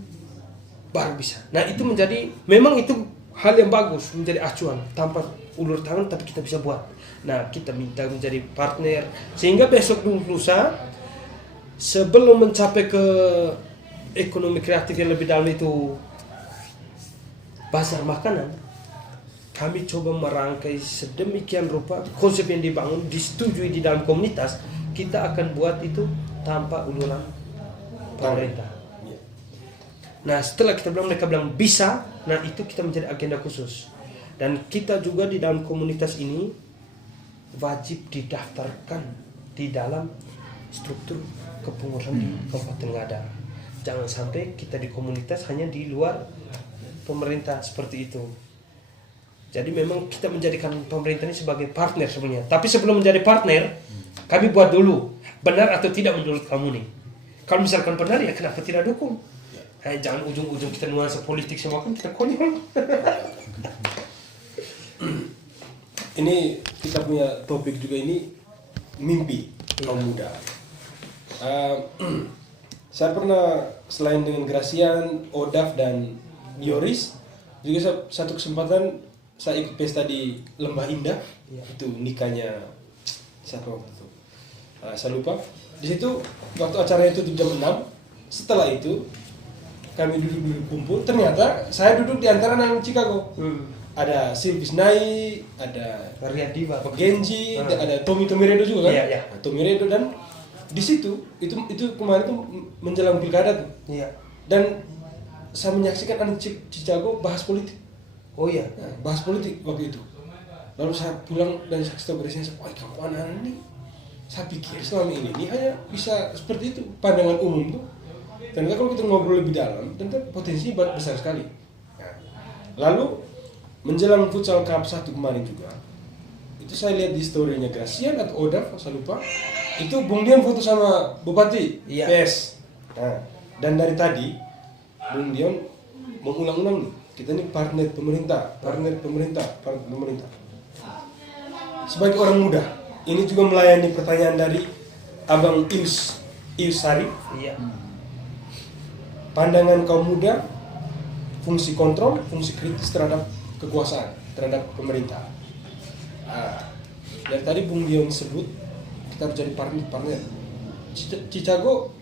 baru bisa. Nah itu menjadi, memang itu hal yang bagus, menjadi acuan. Tanpa ulur tangan, tapi kita bisa buat. Nah kita minta menjadi partner, sehingga besok lusa, sebelum mencapai ke ekonomi kreatif yang lebih dalam itu pasar makanan, kami coba merangkai sedemikian rupa konsep yang dibangun, disetujui di dalam komunitas. Kita akan buat itu tanpa uluran pemerintah. Nah setelah mereka bilang bisa, nah itu kita menjadi agenda khusus. Dan kita juga di dalam komunitas ini wajib didaftarkan di dalam struktur kepengurusan di Kabupaten Ngada. Jangan sampai kita di komunitas hanya di luar pemerintah seperti itu. Jadi memang kita menjadikan pemerintah ini sebagai partner sebenarnya. Tapi sebelum menjadi partner, kami buat dulu benar atau tidak menurut kamu nih. Kalau misalkan benar ya kenapa tidak dukung? Jangan ujung-ujung kita nuansa politik semua kan kita konyol. Ini kita punya topik juga ini mimpi kaum muda. Saya pernah selain dengan Gracian, Odaf dan Yoris juga satu kesempatan saya ikut pesta di Lembah Indah. Itu nikahnya siapa waktu itu? Saya lupa. Di situ waktu acara itu di jam 6. Setelah itu kami duduk kumpul. Ternyata saya duduk di antara anak Chicago. Ada Silvis Nai, ada Riyadiva, Genji, ada Tommy Redo juga kan? Iya. Nah, Tommy Redo, dan di situ itu kemarin tuh menjelang pilkada tuh. Iya. Dan saya menyaksikan anak Chicago bahas politik. Oh iya. Nah, bahas politik waktu itu. Lalu saya pulang dan saya kasih tahu pada saya, wah kamu anak-anak ini, saya pikir selama ini hanya bisa seperti itu pandangan umum tuh. Ternyata kalau kita ngobrol lebih dalam, ternyata potensinya besar sekali. Nah, lalu menjelang futsal cup 1 kemarin juga, itu saya lihat di story-nya Gracian atau Odaf, saya lupa. Itu Bung Dion foto sama Bupati PS. Nah, dan dari tadi Bung Dion mengulang-ulang nih, kita ini partner pemerintah. Sebagai orang muda, ini juga melayani pertanyaan dari Abang Ius Sarif. Iya. Pandangan kaum muda, fungsi kontrol, fungsi kritis terhadap kekuasaan, terhadap pemerintah. Dari tadi Bung Dion sebut kita harus jadi partner. Chicago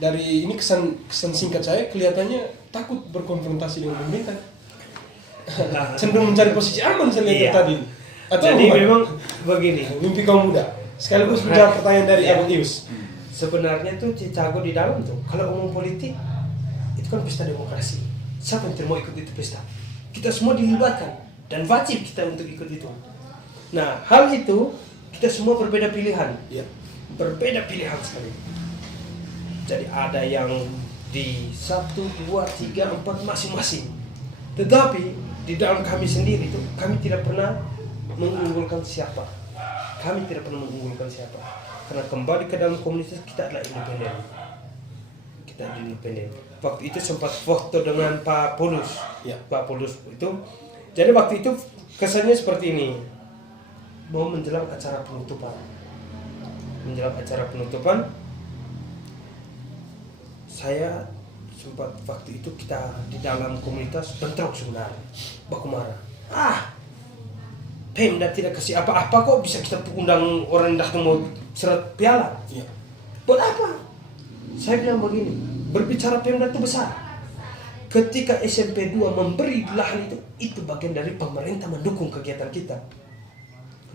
dari ini kesan singkat saya kelihatannya takut berkonfrontasi dengan pemerintah. Cenderung mencari posisi aman saya lihat tadi. Atau jadi bukan? memang begini, Mimpi kaum muda. Sekaligus menjawab pertanyaan dari Abang Ius. sebenarnya tuh Chicago di dalam tuh kalau umum politik itu kan pesta demokrasi. Siapa yang tidak mau ikut itu pesta? Kita semua dilibatkan dan wajib kita untuk ikut itu. Nah, hal itu kita semua berbeda pilihan. Iya. Berbeda pilihan sekali. Jadi ada yang di 1, 2, 3, 4 masing-masing. Tetapi di dalam kami sendiri itu kami tidak pernah mengunggulkan siapa. Kami tidak pernah mengunggulkan siapa. Karena kembali ke dalam komunitas kita adalah independen. Kita adalah independen. Waktu itu sempat foto dengan Pak Polus. Ya. Pak Polus itu. Jadi waktu itu kesannya seperti ini. Mau menjelang acara penutupan. Saya sempat waktu itu kita di dalam komunitas bentrok sebenarnya. Baku marah. Pemda tidak kasih apa-apa kok bisa kita undang orang yang datang mau serat piala. Iya. Buat apa? Saya bilang begini, berbicara Pemda itu besar. Ketika SMP 2 memberi lahan itu bagian dari pemerintah mendukung kegiatan kita.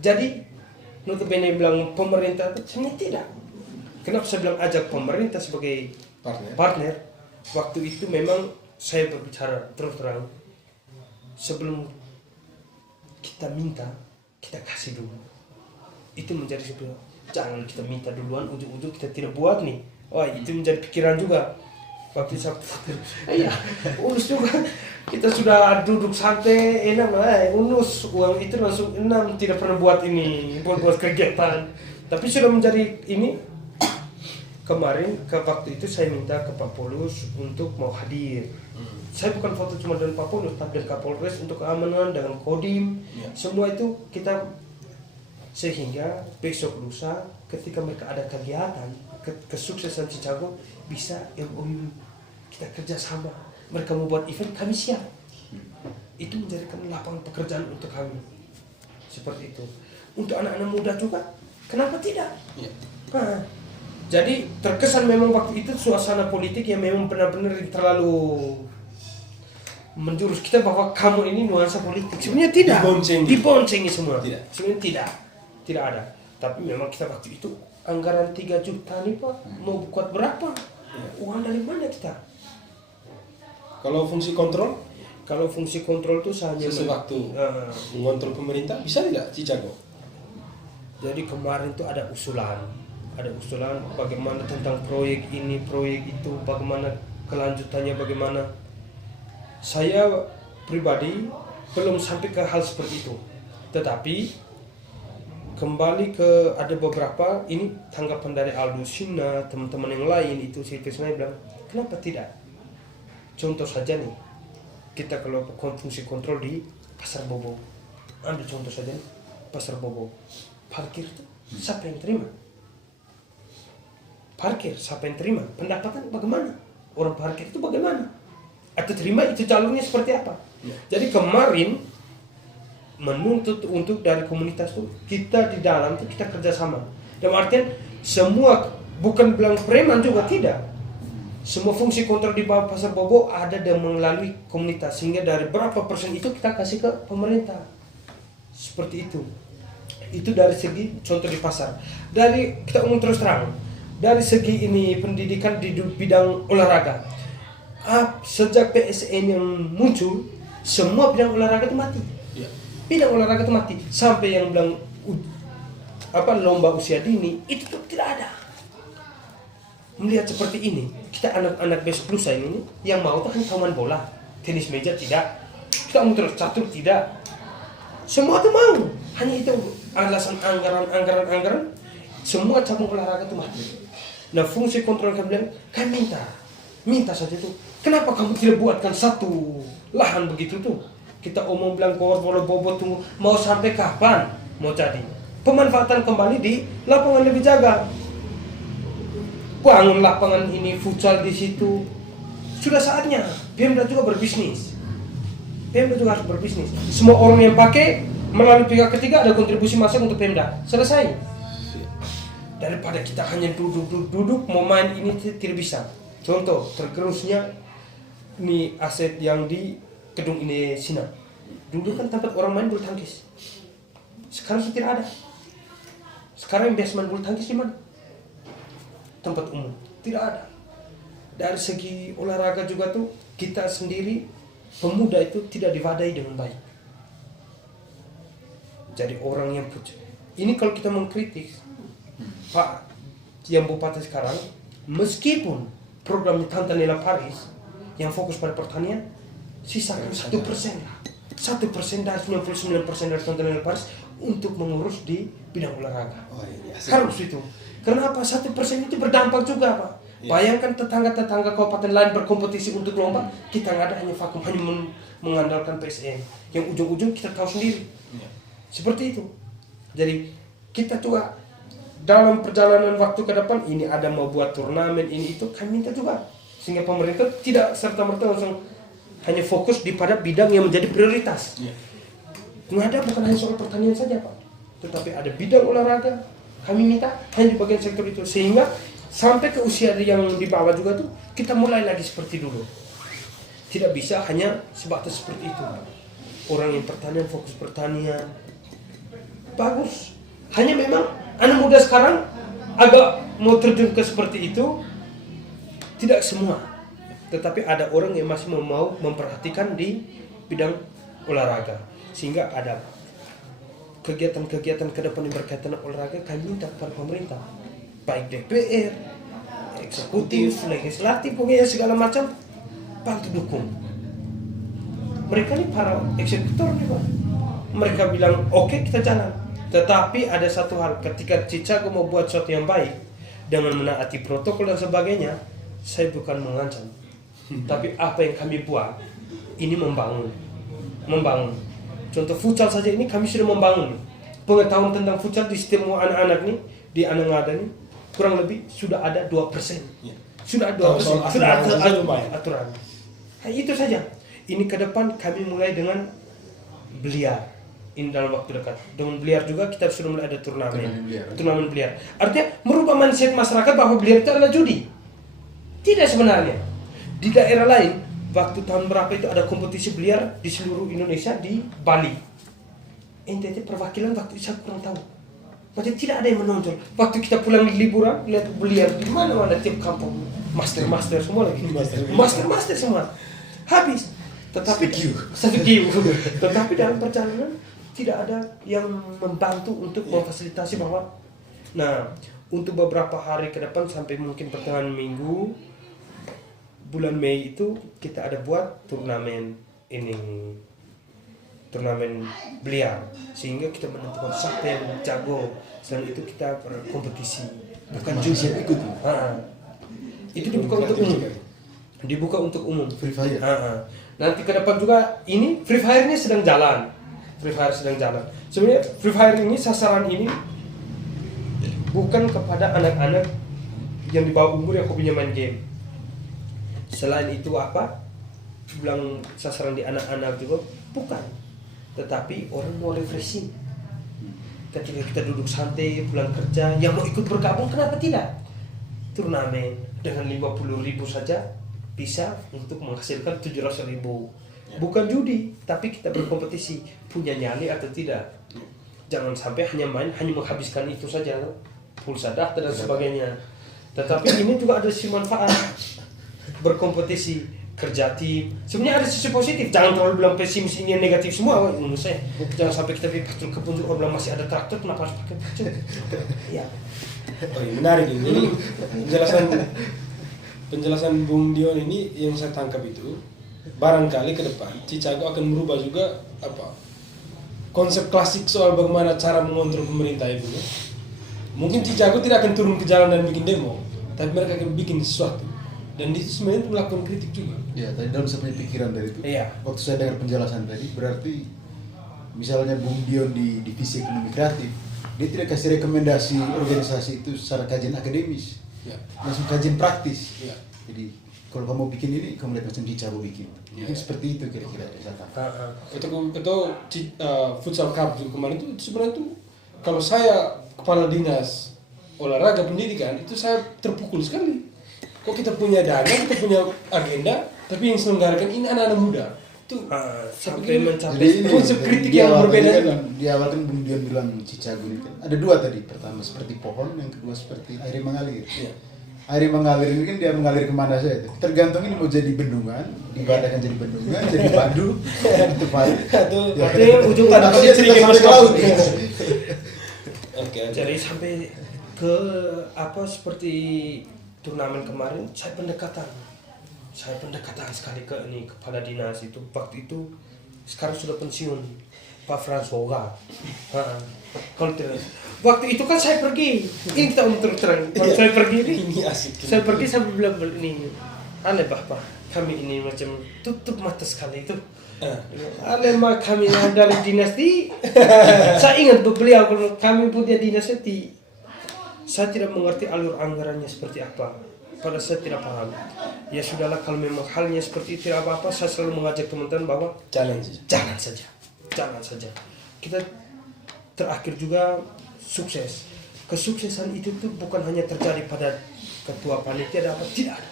Jadi, notabene bilang pemerintah itu sebenarnya tidak. Kenapa saya bilang ajak pemerintah sebagai partner? Waktu itu memang saya berbicara terus terang. Sebelum kita minta, kita kasih dulu. Itu menjadi sebuah, jangan kita minta duluan, ujung-ujung kita tidak buat nih. Wah, itu menjadi pikiran juga. Waktu saya unus juga, kita sudah duduk santai, enak lah, unus uang itu langsung 6, tidak pernah buat ini, buat kegiatan. Tapi sudah menjadi ini. Kemarin ke waktu itu saya minta ke Pak Polus untuk mau hadir. Saya bukan foto cuma dengan Pak Polus, tapi dengan Kapolres untuk keamanan, dengan Kodim, semua itu kita, sehingga besok lusa ketika mereka ada kegiatan, kesuksesan Chicago bisa MOU, kita kerjasama. Mereka mau buat event, kami siap. Itu menjadikan lapangan pekerjaan untuk kami. Seperti itu. Untuk anak-anak muda juga, kenapa tidak? Jadi terkesan memang waktu itu suasana politik yang memang benar-benar terlalu menjurus kita bahwa kamu ini nuansa politik. Sebenarnya tidak. Diboncengi semua. Sebenarnya tidak ada. Tapi memang kita waktu itu anggaran 3 juta nih Pak, mau buat berapa? Uang dari mana kita? Kalau fungsi kontrol? Kalau fungsi kontrol itu hanya sewaktu mengontrol pemerintah, bisa tidak Chicago? Jadi kemarin itu ada usulan bagaimana tentang proyek ini, proyek itu, bagaimana kelanjutannya, bagaimana. Saya pribadi belum sampai ke hal seperti itu. Tetapi kembali ke ada beberapa ini tanggapan dari Aldo Sina, teman-teman yang lain itu Silvesna bilang, kenapa tidak? Contoh saja nih, kita kalau fungsi kontrol di Pasar Bobo, ambil contoh saja nih, Pasar Bobo, parkir itu siapa yang terima? Parkir siapa yang terima? Pendapatan bagaimana? Orang parkir itu bagaimana? Atau terima itu jalurnya seperti apa? Jadi kemarin menuntut untuk dari komunitas itu kita di dalam itu kita kerjasama. Dan artian semua bukan bilang preman juga tidak. Semua fungsi kontrol di bawah Pasar Bobo ada dan melalui komunitas, sehingga dari berapa persen itu kita kasih ke pemerintah. Seperti itu. Itu dari segi contoh di pasar. Dari kita umum terus terang, dari segi ini pendidikan di bidang olahraga. Sejak PSN yang muncul, semua bidang olahraga itu mati. Bidang olahraga itu mati. Sampai yang bilang lomba usia dini itu tuh tidak ada. Melihat seperti ini, kita anak-anak besok lusa ini yang mau tuh hanya kawan bola, tenis meja tidak, kita mau terus catur tidak, semua tuh mau, hanya itu alasan anggaran, semua cabang olahraga tuh mati. Nah fungsi kontrol kami bilang, kan minta saja itu, kenapa kamu tidak buatkan satu lahan begitu tuh? Kita omong bilang kor bola bobot tuh mau sampai kapan mau jadi? Pemanfaatan kembali di lapangan lebih jaga. Bangun lapangan ini futsal di situ. Sudah saatnya Pemda juga berbisnis. Pemda juga harus berbisnis. Semua orang yang pakai melalui pihak ketiga ada kontribusi masuk untuk Pemda. Selesai. Daripada kita hanya duduk mau main ini tidak bisa. Contoh tergerusnya nih aset yang di gedung ini Sina. Dulu kan tempat orang main bulu tangkis. Sekarang sudah tidak ada. Sekarang basement bulu tangkis di mana? Tempat umum tidak ada. Dari segi olahraga juga tuh kita sendiri pemuda itu tidak diwadai dengan baik. Jadi orang yang ini kalau kita mengkritik Pak yang bupati sekarang, meskipun programnya Tante Nela Paris yang fokus pada pertanian, sisakan 1% lah. 1% dari 99% dari Tante Nela Paris untuk mengurus di bidang olahraga. Harus itu. Kenapa? 1% itu berdampak juga Pak. Bayangkan tetangga-tetangga kabupaten lain berkompetisi untuk lomba, kita nggak ada, hanya vakum, hanya mengandalkan PSN. Yang ujung-ujung kita tahu sendiri. Seperti itu. Jadi kita juga dalam perjalanan waktu ke depan ini ada mau buat turnamen ini itu, kami minta juga sehingga pemerintah tidak serta-merta langsung hanya fokus di pada bidang yang menjadi prioritas. Nggak ada, bukan hanya soal pertanian saja Pak, tetapi ada bidang olahraga. Kami minta hanya di bagian sektor itu, sehingga sampai ke usia yang di bawah juga tuh kita mulai lagi seperti dulu. Tidak bisa hanya sebatas seperti itu. Orang yang pertanian fokus pertanian bagus. Hanya memang anak muda sekarang agak mau terjun ke seperti itu. Tidak semua, tetapi ada orang yang masih mau memperhatikan di bidang olahraga, sehingga ada kegiatan-kegiatan ke depan yang berkaitan dengan olahraga. Kami minta kepada pemerintah, baik DPR, eksekutif, legislatif, pokoknya segala macam, bantu dukung. Mereka ini para eksekutor nih Pak. Mereka bilang oke, kita jalan. Tetapi ada satu hal, ketika Chicago mau buat sesuatu yang baik dengan menaati protokol dan sebagainya, saya bukan mengancam, tapi apa yang kami buat ini membangun. Contoh futsal saja ini kami sudah membangun. Pengetahuan tentang futsal di semua anak-anak nih di Anangada nih kurang lebih sudah ada 2%. Sudah ada 2%. Sudah ada aturan. Nah, itu saja. Ini ke depan kami mulai dengan biliar. Ini dalam waktu dekat. Dengan biliar juga kita sudah mulai ada turnamen biliar. Artinya merubah mindset masyarakat bahwa biliar itu adalah judi. Tidak sebenarnya. Di daerah lain, waktu tahun berapa itu ada kompetisi biliar di seluruh Indonesia di Bali. NTT perwakilan waktu itu saya kurang tahu. Macam tidak ada yang menonjol. Waktu kita pulang liburan, lihat biliar di mana-mana tiap kampung. Master semua lagi. Master semua. Habis. Tetapi Tetapi dalam perjalanan tidak ada yang membantu untuk memfasilitasi bahwa, nah, untuk beberapa hari ke depan sampai mungkin pertengahan minggu bulan Mei itu kita ada buat turnamen ini turnamen biliar, sehingga kita menentukan siapa yang jago. Selain itu kita berkompetisi, bukan Masih siap ikut. itu dibuka untuk umum, dibuka untuk umum. Free Fire. Nanti ke depan juga ini Free Fire-nya sedang jalan. Sebenarnya Free Fire ini, sasaran ini bukan kepada anak-anak yang di bawah umur yang hobinya main game. Selain itu bilang sasaran di anak-anak juga bukan, tetapi orang mau refreshing. Ketika kita duduk santai pulang kerja, yang mau ikut bergabung kenapa tidak? Turnamen dengan 50.000 saja bisa untuk menghasilkan 700.000. Bukan judi, tapi kita berkompetisi, punya nyali atau tidak. Jangan sampai hanya menghabiskan itu saja, pulsa data dan sebagainya. Tetapi ini juga ada sisi manfaat, berkompetisi, kerja tim. Sebenarnya ada sisi positif. Jangan terlalu bilang pesimis, ini yang negatif semua. Menurut saya, jangan sampai kita pergi patrol kebun orang bilang masih ada traktor, kenapa harus pakai patrol? Ya. Oh, ini menarik ini. Jadi penjelasan Bung Dion ini yang saya tangkap itu, barangkali ke depan Chicago akan merubah juga konsep klasik soal bagaimana cara mengontrol pemerintah itu. Mungkin Chicago tidak akan turun ke jalan dan bikin demo, tapi mereka akan bikin sesuatu. Dan itu sebenarnya melakukan kritik juga. Ya, tadi dalam saya punya pikiran dari itu. Iya. Waktu saya dengar penjelasan tadi, berarti misalnya Bung Dion di divisi ekonomi kreatif, dia tidak kasih rekomendasi organisasi itu secara kajian akademis, Ya. langsung kajian praktis. Ya. Jadi kalau kamu bikin ini, kamu lihat macam Chicago bikin. Ya. Mungkin seperti itu kira-kira. Itu futsal cup juga kemarin itu sebenarnya itu kalau saya kepala dinas olahraga pendidikan itu saya terpukul sekali. Kok kita punya dana, kita punya agenda, tapi yang selenggarakan ini anak-anak muda. Itu Sampai mencapai Jadi ini konsep kritik di yang awal berbeda tadi juga. Di awal kan Bung Dion bilang Chicago ini kan ada dua tadi. Pertama seperti pohon, yang kedua seperti air yang mengalir. Iya. Air yang mengalir ini kan dia mengalir kemana saja. Tergantung ini mau jadi bendungan, dibadakan jadi bendungan, jadi padu, itu baik. Atau ujung Atau tanduk dia cerita sampai ke laut. Oke. Jadi sampai ke seperti turnamen kemarin, saya pendekatan sekali ke ini kepala dinas itu. Waktu itu sekarang sudah pensiun Pak Fransoga. Kalau waktu itu kan saya pergi, ini kita terang. Waktu saya pergi Ini asik. saya pergi sampai bilang ini aneh Bapak, kami ini macam tutup mata sekali itu. Aneh mah kami yang dari dinasti. Saya ingat beliau kalau kami punya dinasti, saya tidak mengerti alur anggarannya seperti apa. Pada saya tidak paham. Ya sudahlah, kalau memang halnya seperti itu tidak apa-apa. Saya selalu mengajak teman-teman bahwa Jalan saja. jangan saja. Kita terakhir juga sukses. Kesuksesan itu tuh bukan hanya terjadi pada ketua panitia dan apa, tidak ada.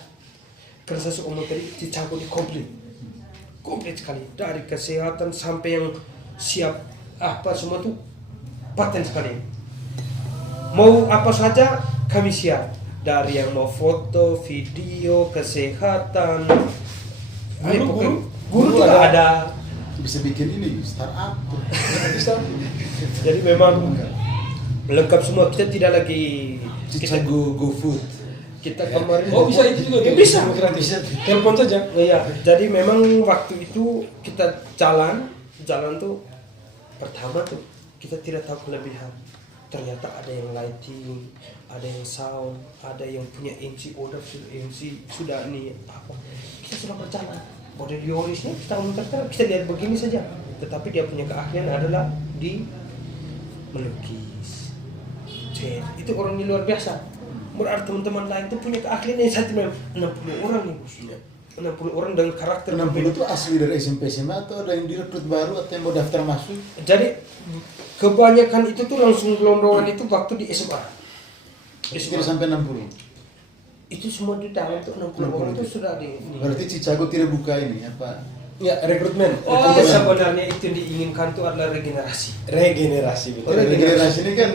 Karena saya ngomong tadi, Chicago ini komplit sekali, dari kesehatan sampai yang siap semua tuh paten sekali. Mau apa saja kami siap, dari yang mau foto, video, kesehatan. Guru juga ada. Bisa bikin ini startup. Jadi memang lengkap semua. Kita tidak lagi Chicago Go Food. kita kemarin. Oh, bisa itu juga. Bisa. Telepon saja. Iya. Jadi memang waktu itu kita jalan tuh pertama tuh kita tidak tahu kelebihan. Ternyata ada yang lighting, ada yang sound, ada yang punya MC order, MC sudah ini apa. Kita sudah berjalan. Model Yorisnya kita umumkan, kita lihat begini saja. Tetapi dia punya keahlian adalah di melukis. Itu orang ini luar biasa. Berarti teman-teman lain itu punya keahlian yang satu 60 orang nih bos. 60 orang dengan karakter 60 itu asli dari SMP SMA atau ada yang direkrut baru atau yang mau daftar masuk? Jadi kebanyakan itu tuh langsung gelondongan itu waktu di SMA. Tidak sampai 60. Itu semua di dalam tuh 60 orang itu sudah di ini. Berarti Chicago tidak buka ini apa? Ya, rekrutmen. Oh, sebenarnya itu yang diinginkan tuh adalah regenerasi. Regenerasi betul. Regenerasi ini kan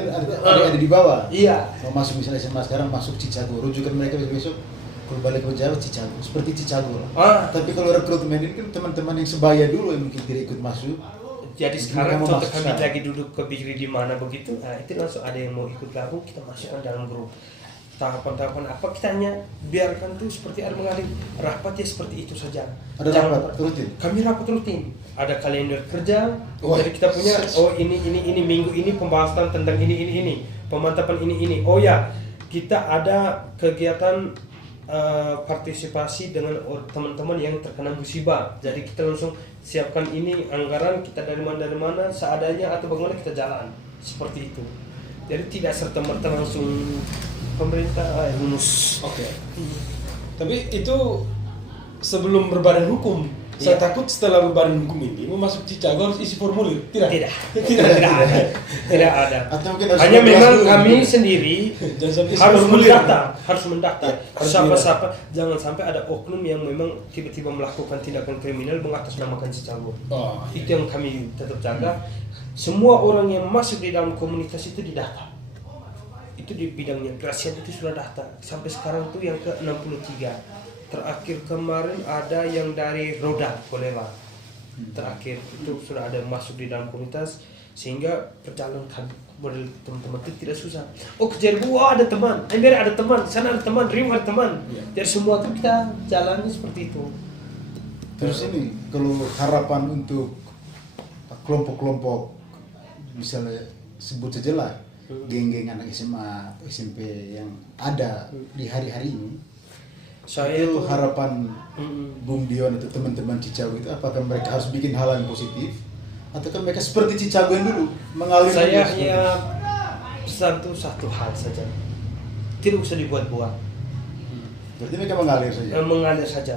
ada di bawah. Iya. Mau masuk misalnya SMA sekarang masuk Chicago, rujukan mereka besok kalau balik ke Jawa Chicago, seperti Chicago lah. Tapi kalau rekrutmen ini kan teman-teman yang sebaya dulu yang mungkin tidak ikut masuk. Jadi sekarang Mereka mau contoh masuk kami sekarang. lagi duduk ke Bigri di mana begitu, nah itu langsung ada yang mau ikut gabung, kita masukkan dalam grup. tahapan-tahapan apa, kita hanya biarkan tuh seperti air mengalir, rapat ya seperti itu saja. Ada rapat rutin? Kami rapat rutin, ada kalender kerja. Oh. Jadi kita punya ini minggu ini pembahasan tentang ini, pemantapan ini. Oh ya, kita ada kegiatan partisipasi dengan teman-teman yang terkena musibah. Jadi kita langsung siapkan ini anggaran, kita dari mana seadanya atau bagaimana kita jalan seperti itu. Jadi tidak serta-merta langsung pemerintah bonus. Oke. Tapi itu sebelum berbadan hukum. Saya takut setelah berbadan hukum ini mau masuk Cicago harus isi formulir. Tidak ada. Tidak ada. Atau mungkin harus Hanya memang dulu. kami sendiri Jangan sampai isi harus formulir. mendaftar. Harus Siapa-siapa, jangan sampai ada oknum yang memang tiba-tiba melakukan tindakan kriminal mengatasnamakan Cicago. Oh, Itu yang kami tetap jaga. Semua orang yang masuk di dalam komunitas itu didata. Itu di bidangnya Grasian itu sudah data. Sampai sekarang tuh yang ke-63. Terakhir kemarin ada yang dari Roda Kolewa. Terakhir itu sudah ada masuk di dalam komunitas, sehingga perjalanan model teman-teman itu tidak susah. Oh ke Jerbu, ada teman, Ember ada teman, sana ada teman, Rim ada teman. Dari semua itu kita jalani seperti itu. Terus ini kalau harapan untuk kelompok-kelompok, misalnya sebut saja lah geng-geng anak SMA atau SMP yang ada di hari-hari ini, Saya itu tuh harapan Bung Dion atau teman-teman Cicago itu, apakah mereka harus bikin hal yang positif ataukah mereka seperti Cicago yang dulu mengalir? saya aja hanya pesan tuh satu hal saja, tidak usah dibuat-buat, Berarti mereka mengalir saja. mengalir saja.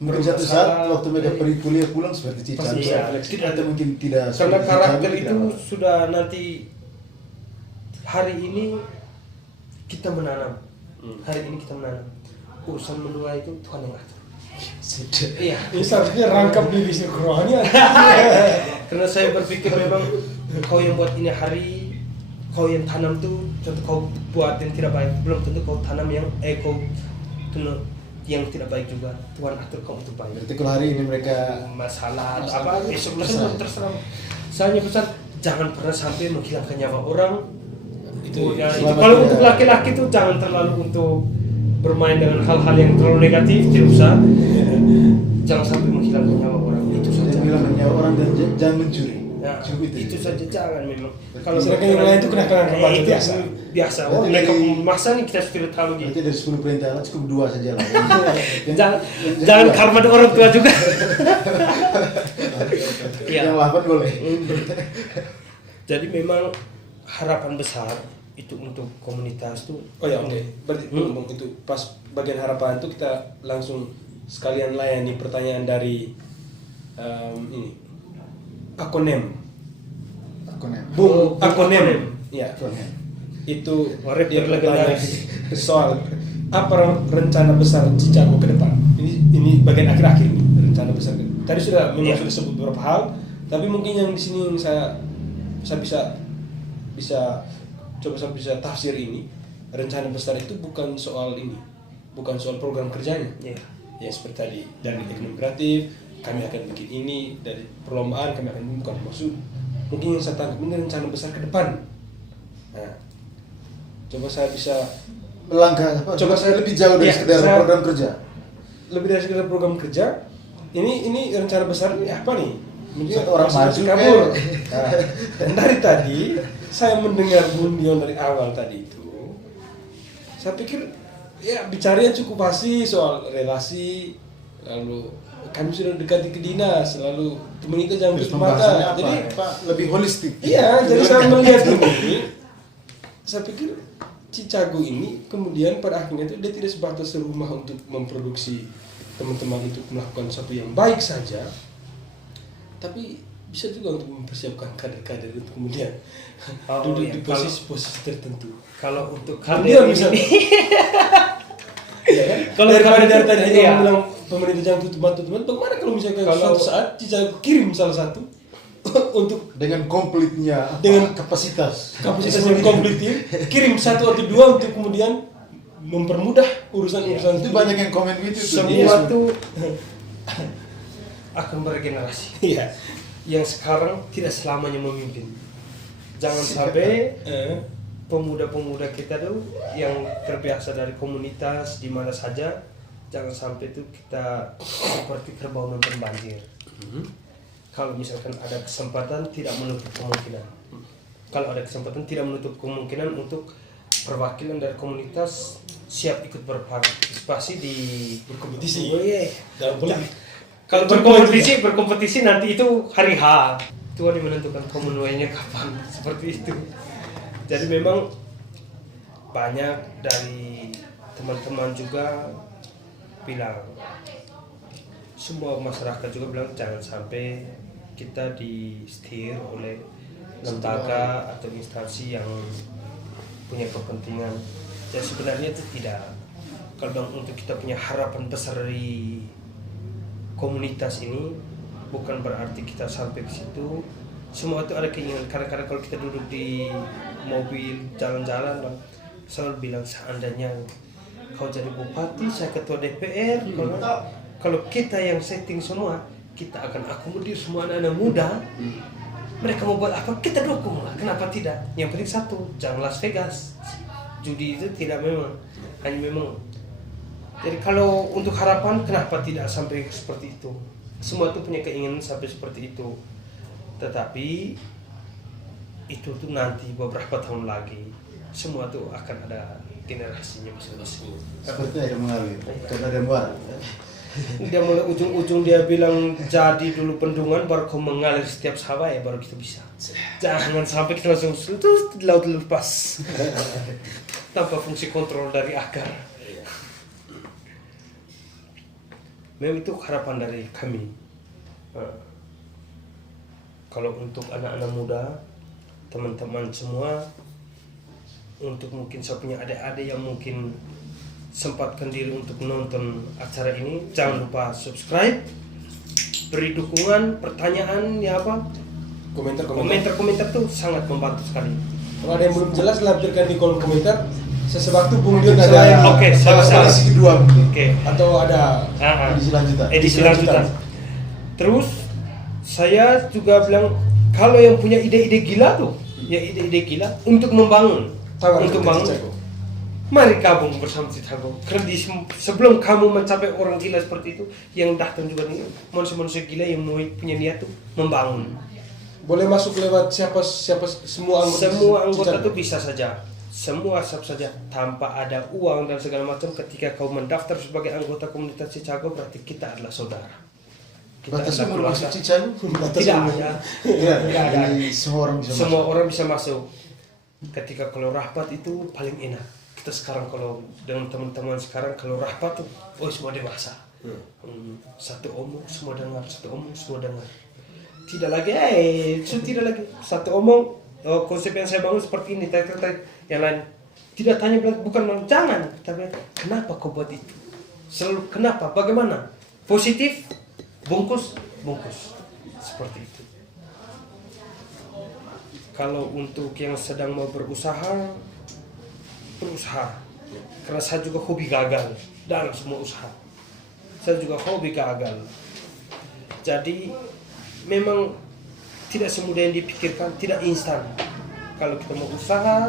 Mungkin satu saat waktu mereka pergi kuliah pulang seperti Cicago, Pasti ya. atau mungkin tidak. Karena seperti karakter Cicago, itu tidak. sudah nanti hari ini kita menanam, hari ini kita menanam. Urusan menua itu Tuhan yang atur. Iya. ini seharusnya rangkap di bisnis kerohanian. Karena saya berpikir memang kau yang buat ini hari, kau yang tanam tuh tentu kau buat yang tidak baik, belum tentu kau tanam yang kau tunuk yang tidak baik juga. Tuhan atur kau untuk baik. Berarti kalau hari ini mereka Masalah atau apa besok terserah. Saya hanya pesan jangan pernah sampai menghilangkan nyawa orang. Itu kalau untuk laki-laki tuh jangan terlalu untuk bermain dengan hal-hal yang terlalu negatif, tidak usah. Jangan sampai menghilangkan nyawa orang, itu saja. jangan bilang nyawa orang dan jangan mencuri. Ya, Cukup itu saja jangan memang. Sedangkan yang lain itu kenakalan remaja itu biasa. Biasa. Berarti Mereka dari- masa nih kita sudah tahu gitu. Berarti dari 10 perintah Allah cukup 2 saja lah. Jangan karma ada orang tua juga. Iya. Yang 8 boleh. Jadi memang harapan besar itu untuk komunitas tuh. Oh ya, oke. Berarti Bung, itu pas bagian harapan itu kita langsung sekalian layani pertanyaan dari ini Akonem. Akonem. Bung Bung Akonem. Akonem. Ya. Akonem. Itu Rapper dia bertanya legendaris. soal apa rencana besar Cicago ke depan. Ini bagian akhir-akhir ini rencana besar. Tadi sudah memang sudah sebut beberapa hal, tapi mungkin yang di sini yang saya bisa coba saya bisa tafsir ini. Rencana besar itu bukan soal ini, bukan soal program kerjanya. Iya. Ya seperti tadi dari ekonomi kreatif kami akan bikin ini, dari perlombaan kami akan bukan maksud. Mungkin yang saya tangkap ini rencana besar ke depan. Nah, coba saya bisa Melangkah apa? Coba saya- lebih jauh dari Iya, sekedar saya- program kerja. lebih dari sekedar program kerja. Ini rencana besar ini apa nih? Mungkin Satu orang masuk maju kabur. kayak- Nah, dan dari tadi saya mendengar Bung Dion dari awal tadi itu, saya pikir ya bicaranya cukup pasti soal relasi, lalu kami sudah dekati ke dinas, lalu teman itu jangan Terus tutup pembahasannya mata. apa? Jadi Pak, lebih holistik. iya, jadi saya melihat ini, saya pikir Cicago ini kemudian pada akhirnya itu dia tidak sebatas rumah untuk memproduksi teman-teman untuk melakukan sesuatu yang baik saja, tapi bisa juga untuk mempersiapkan kader-kader untuk kemudian duduk iya. di posisi-posisi tertentu. Kalau untuk Kemudian kader bisa, ini, iya kan? Kalau Daripada kader dari tadi itu, hanya iya. bilang pemerintah jangan tutup mata, bagaimana kalau misalkan Kalau- suatu saat Cicago kirim salah satu untuk Dengan komplitnya apa? Dengan- kapasitas. kapasitas yang kompetitif, kirim 1 atau 2 untuk kemudian mempermudah urusan-urusan Itu banyak yang komen gitu tuh. semua tuh akan bergenerasi. Iya. Yang sekarang tidak selamanya memimpin. Jangan sampai pemuda-pemuda kita tuh yang terbiasa dari komunitas di mana saja, jangan sampai tuh kita seperti kerbau nonton banjir. Kalau misalkan ada kesempatan tidak menutup kemungkinan. Kalau ada kesempatan tidak menutup kemungkinan untuk perwakilan dari komunitas siap ikut berpartisipasi di Berkompetisi. Oh iya. Dalam politik. Kalau berkompetisi nanti itu hari H. Tuhan yang menentukan komunway-nya kapan. Seperti itu. Jadi memang banyak dari teman-teman juga bilang, semua masyarakat juga bilang jangan sampai kita disetir oleh lembaga atau instansi yang punya kepentingan. Dan sebenarnya itu tidak. Kalau untuk kita punya harapan besar dari komunitas ini, bukan berarti kita sampai ke situ. Semua itu ada keinginan. Kadang-kadang kalau kita duduk di mobil jalan-jalan, selalu bilang seandainya kau jadi bupati, saya ketua DPR. Kalau kita yang setting semua, kita akan akomodir semua anak-anak muda. Mereka mau buat apa, kita dukung lah. Kenapa tidak? Yang penting satu, jangan Las Vegas. Judi itu tidak memang, hanya memang. Jadi kalau untuk harapan, kenapa tidak sampai seperti itu? Semua itu punya keinginan sampai seperti itu. Tetapi itu tuh nanti beberapa tahun lagi, semua tuh akan ada generasinya masing-masing. Seperti air mengalir, karena ada muara. Dia mulai ujung-ujung dia bilang jadi dulu bendungan baru kau mengalir setiap sawah ya baru kita bisa. Jangan sampai kita langsung terus di laut lepas tanpa fungsi kontrol dari akar. Memang itu harapan dari kami. Kalau untuk anak-anak muda, teman-teman semua, untuk mungkin saya punya adik-adik yang mungkin sempatkan diri untuk menonton acara ini, jangan lupa subscribe, beri dukungan, pertanyaan ya apa, komentar tuh sangat membantu sekali. Kalau ada yang belum jelas, lampirkan di kolom komentar. Sewaktu Bung Dion Selain- ada Oke, saya- Edisi kedua mungkin. Oke. atau ada Edisi lanjutan. Terus saya juga bilang kalau yang punya ide-ide gila tuh, ya ide-ide gila untuk membangun, Tawaran untuk ke bangun. Chicago. Mari gabung bersama Chicago. Karena sebelum kamu mencapai orang gila seperti itu, yang datang juga nih manusia-manusia gila yang mau punya niat tuh membangun. Boleh masuk lewat siapa semua anggota. Semua anggota Chicago. tuh bisa saja. Semua siapa saja tanpa ada uang dan segala macam. Ketika kau mendaftar sebagai anggota komunitas Chicago, berarti kita adalah saudara. Kita Batas adalah umur masuk keluarga. Chicago? Tidak ada. Tidak ada. Jadi semua orang bisa Semua masuk. orang bisa masuk. Ketika kalau rapat itu paling enak. Kita sekarang kalau dengan teman-teman sekarang kalau rapat tuh, oh semua dewasa. Satu omong semua dengar, satu omong semua dengar. Tidak lagi, tidak lagi. Satu omong, oh, konsep yang saya bangun seperti ini, yang lain tidak tanya bukan jangan, tapi kenapa kau buat itu? Selalu kenapa, bagaimana? Positif, bungkus, seperti itu. Kalau untuk yang sedang mau berusaha, karena saya juga hobi gagal dalam semua usaha. Saya juga hobi gagal. Jadi memang tidak semudah yang dipikirkan, tidak instan. Kalau kita mau usaha,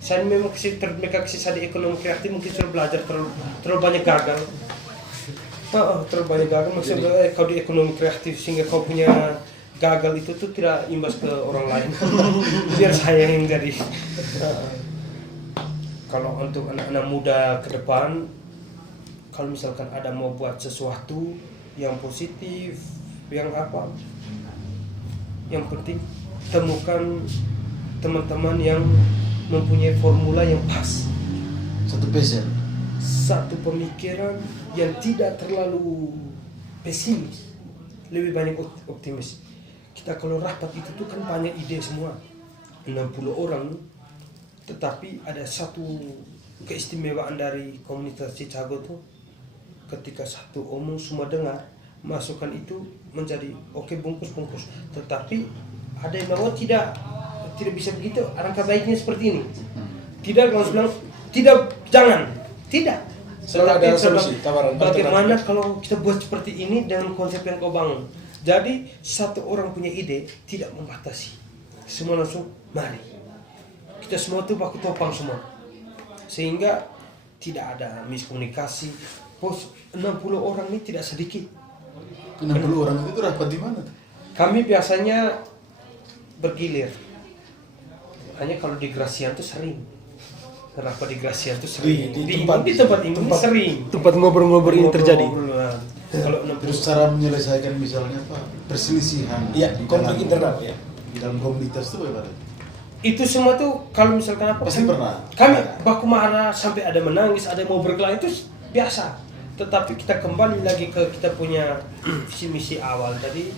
saya memang mereka saya di ekonomi kreatif mungkin sudah belajar terlalu banyak gagal. Terlalu banyak gagal maksudnya kau di ekonomi kreatif sehingga kau punya gagal itu tuh tidak imbas ke orang lain. Biar saya yang jadi. Kalau untuk anak-anak muda ke depan, kalau misalkan ada mau buat sesuatu yang positif, yang apa, yang penting temukan teman-teman yang mempunyai formula yang pas. Satu passion. Satu pemikiran yang tidak terlalu pesimis, lebih banyak optimis. Kita kalau rapat itu tuh kan banyak ide semua, 60 orang. Tetapi ada satu keistimewaan dari komunitas Chicago tuh, ketika satu omong semua dengar, masukan itu menjadi oke, bungkus. Tetapi ada yang mau tidak bisa begitu, alangkah baiknya seperti ini. Tidak langsung bilang tidak, jangan, tidak. Selalu ada solusi, tawaran. Bagaimana kalau kita buat seperti ini dengan konsep yang kau bangun? Jadi satu orang punya ide tidak membatasi, semua langsung mari kita semua tuh baku topang semua, sehingga tidak ada miskomunikasi. Pos 60 orang ini tidak sedikit. 60 orang itu rapat di mana? Kami biasanya bergilir. Hanya kalau di Grasian tuh sering. Rapat di Grasian tuh sering. Di tempat ini sering. Tempat ngobrol-ngobrol ini terjadi. Kalau Terus cara menyelesaikan misalnya apa? Perselisihan. Iya, di konflik internal ya. Di dalam komunitas itu bagaimana? itu semua tuh kalau misalkan apa? Pasti pernah. Kami baku marah sampai ada menangis, ada yang mau berkelahi, itu biasa. Tetapi kita kembali lagi ke kita punya visi misi awal tadi,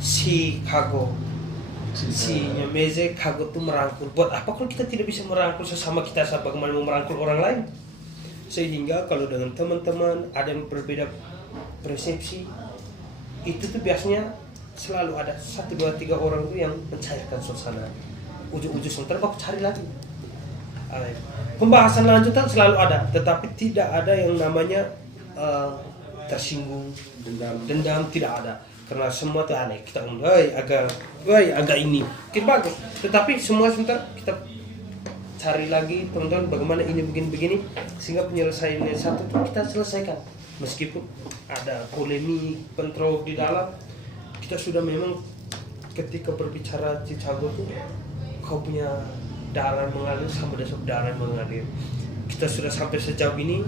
si Kago, si Nyameze Kago tuh merangkul. Buat apa kalau kita tidak bisa merangkul sesama kita, bagaimana mau merangkul orang lain? Sehingga kalau dengan teman-teman ada yang berbeda persepsi, itu tuh biasanya selalu ada 1, 2, 3 orang tuh yang mencairkan suasana. Ujung-ujung sementara baku cari lagi. Pembahasan lanjutan selalu ada, tetapi tidak ada yang namanya tersinggung, dendam tidak ada. Karena semua tuh aneh. Kita agak ini, mungkin bagus. Tetapi semua sebentar kita cari lagi teman-teman bagaimana ini begini-begini, sehingga penyelesaian yang satu itu kita selesaikan. Meskipun ada polemik, bentrok di dalam, kita sudah memang ketika berbicara Chicago tuh kau punya darah mengalir sama darah mengalir. Kita sudah sampai sejauh ini,